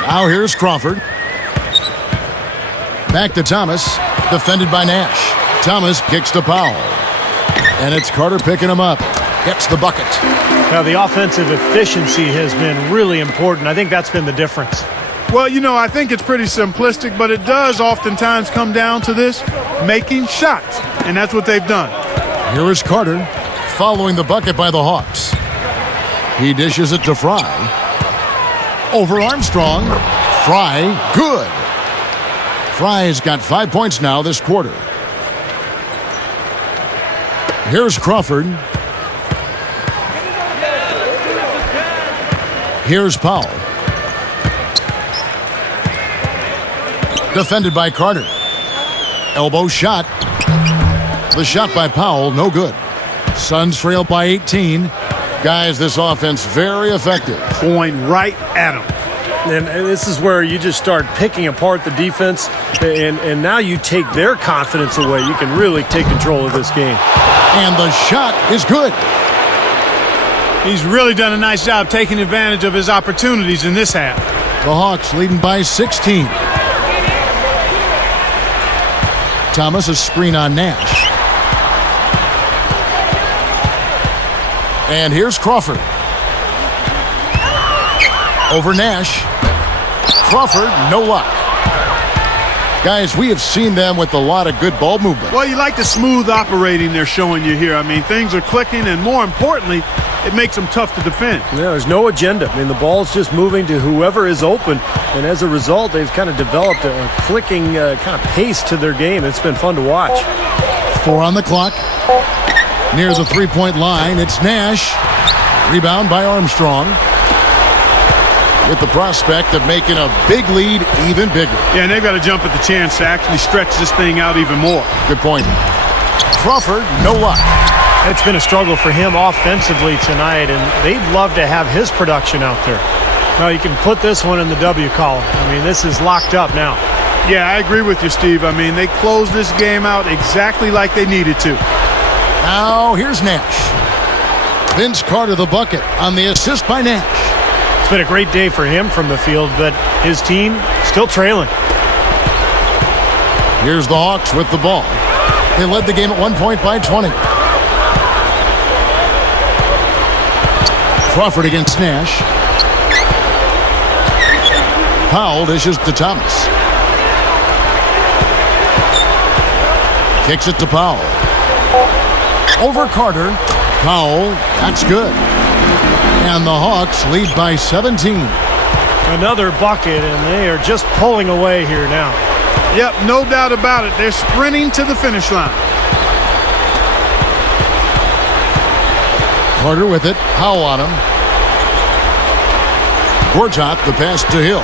Now here's Crawford. Back to Thomas, defended by Nash. Thomas kicks to Powell. And it's Carter picking him up. Gets the bucket. Now, the offensive efficiency has been really important. I think that's been the difference. Well, I think it's pretty simplistic, but it does oftentimes come down to this, making shots. And that's what they've done. Here is Carter, following the bucket by the Hawks. He dishes it to Fry. Over Armstrong. Fry, good. Fry's got 5 points now this quarter. Here's Crawford. Here's Powell. Defended by Carter. Elbow shot. The shot by Powell, no good. Suns trail by 18. Guys, this offense very effective. Going right at him. And this is where you just start picking apart the defense, and now you take their confidence away. You can really take control of this game. And the shot is good. He's really done a nice job taking advantage of his opportunities in this half. The Hawks leading by 16. Thomas, a screen on Nash. And here's Crawford. Over Nash. Crawford, no luck. Guys, we have seen them with a lot of good ball movement. Well, you like the smooth operating they're showing you here. I mean, things are clicking, and more importantly, it makes them tough to defend. Yeah, there's no agenda. I mean, the ball's just moving to whoever is open, and as a result, they've kind of developed a clicking kind of pace to their game. It's been fun to watch. 4 on the clock. Near the three-point line, it's Nash. Rebound by Armstrong. With the prospect of making a big lead even bigger. Yeah, and they've got to jump at the chance to actually stretch this thing out even more. Good point. Crawford, no luck. It's been a struggle for him offensively tonight, and they'd love to have his production out there. Now, you can put this one in the W column. I mean, this is locked up now. Yeah, I agree with you, Steve. I mean, they closed this game out exactly like they needed to. Now, here's Nash. Vince Carter, the bucket, on the assist by Nash. It's been a great day for him from the field, but his team still trailing. Here's the Hawks with the ball. They led the game at 1 point by 20. Crawford against Nash. Powell dishes to Thomas. Kicks it to Powell. Over Carter. Powell, that's good. And the Hawks lead by 17. Another bucket, and they are just pulling away here now. Yep, no doubt about it. They're sprinting to the finish line. Carter with it. Howe on him. Gortat, the pass to Hill.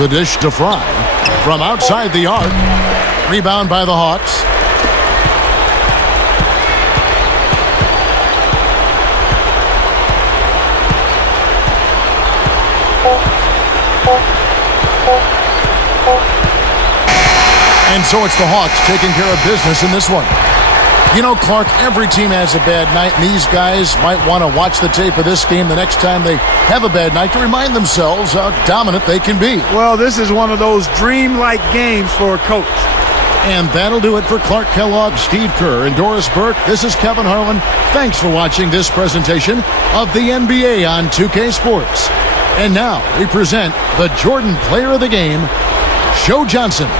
The dish to Fry. From outside the arc. Rebound by the Hawks. And so it's the Hawks taking care of business in this one. You know, Clark, every team has a bad night, and these guys might want to watch the tape of this game the next time they have a bad night to remind themselves how dominant they can be. Well, this is one of those dreamlike games for a coach. And that'll do it for Clark Kellogg, Steve Kerr, and Doris Burke. This is Kevin Harlan. Thanks for watching this presentation of the NBA on 2K Sports. And now we present the Jordan Player of the Game, Joe Johnson.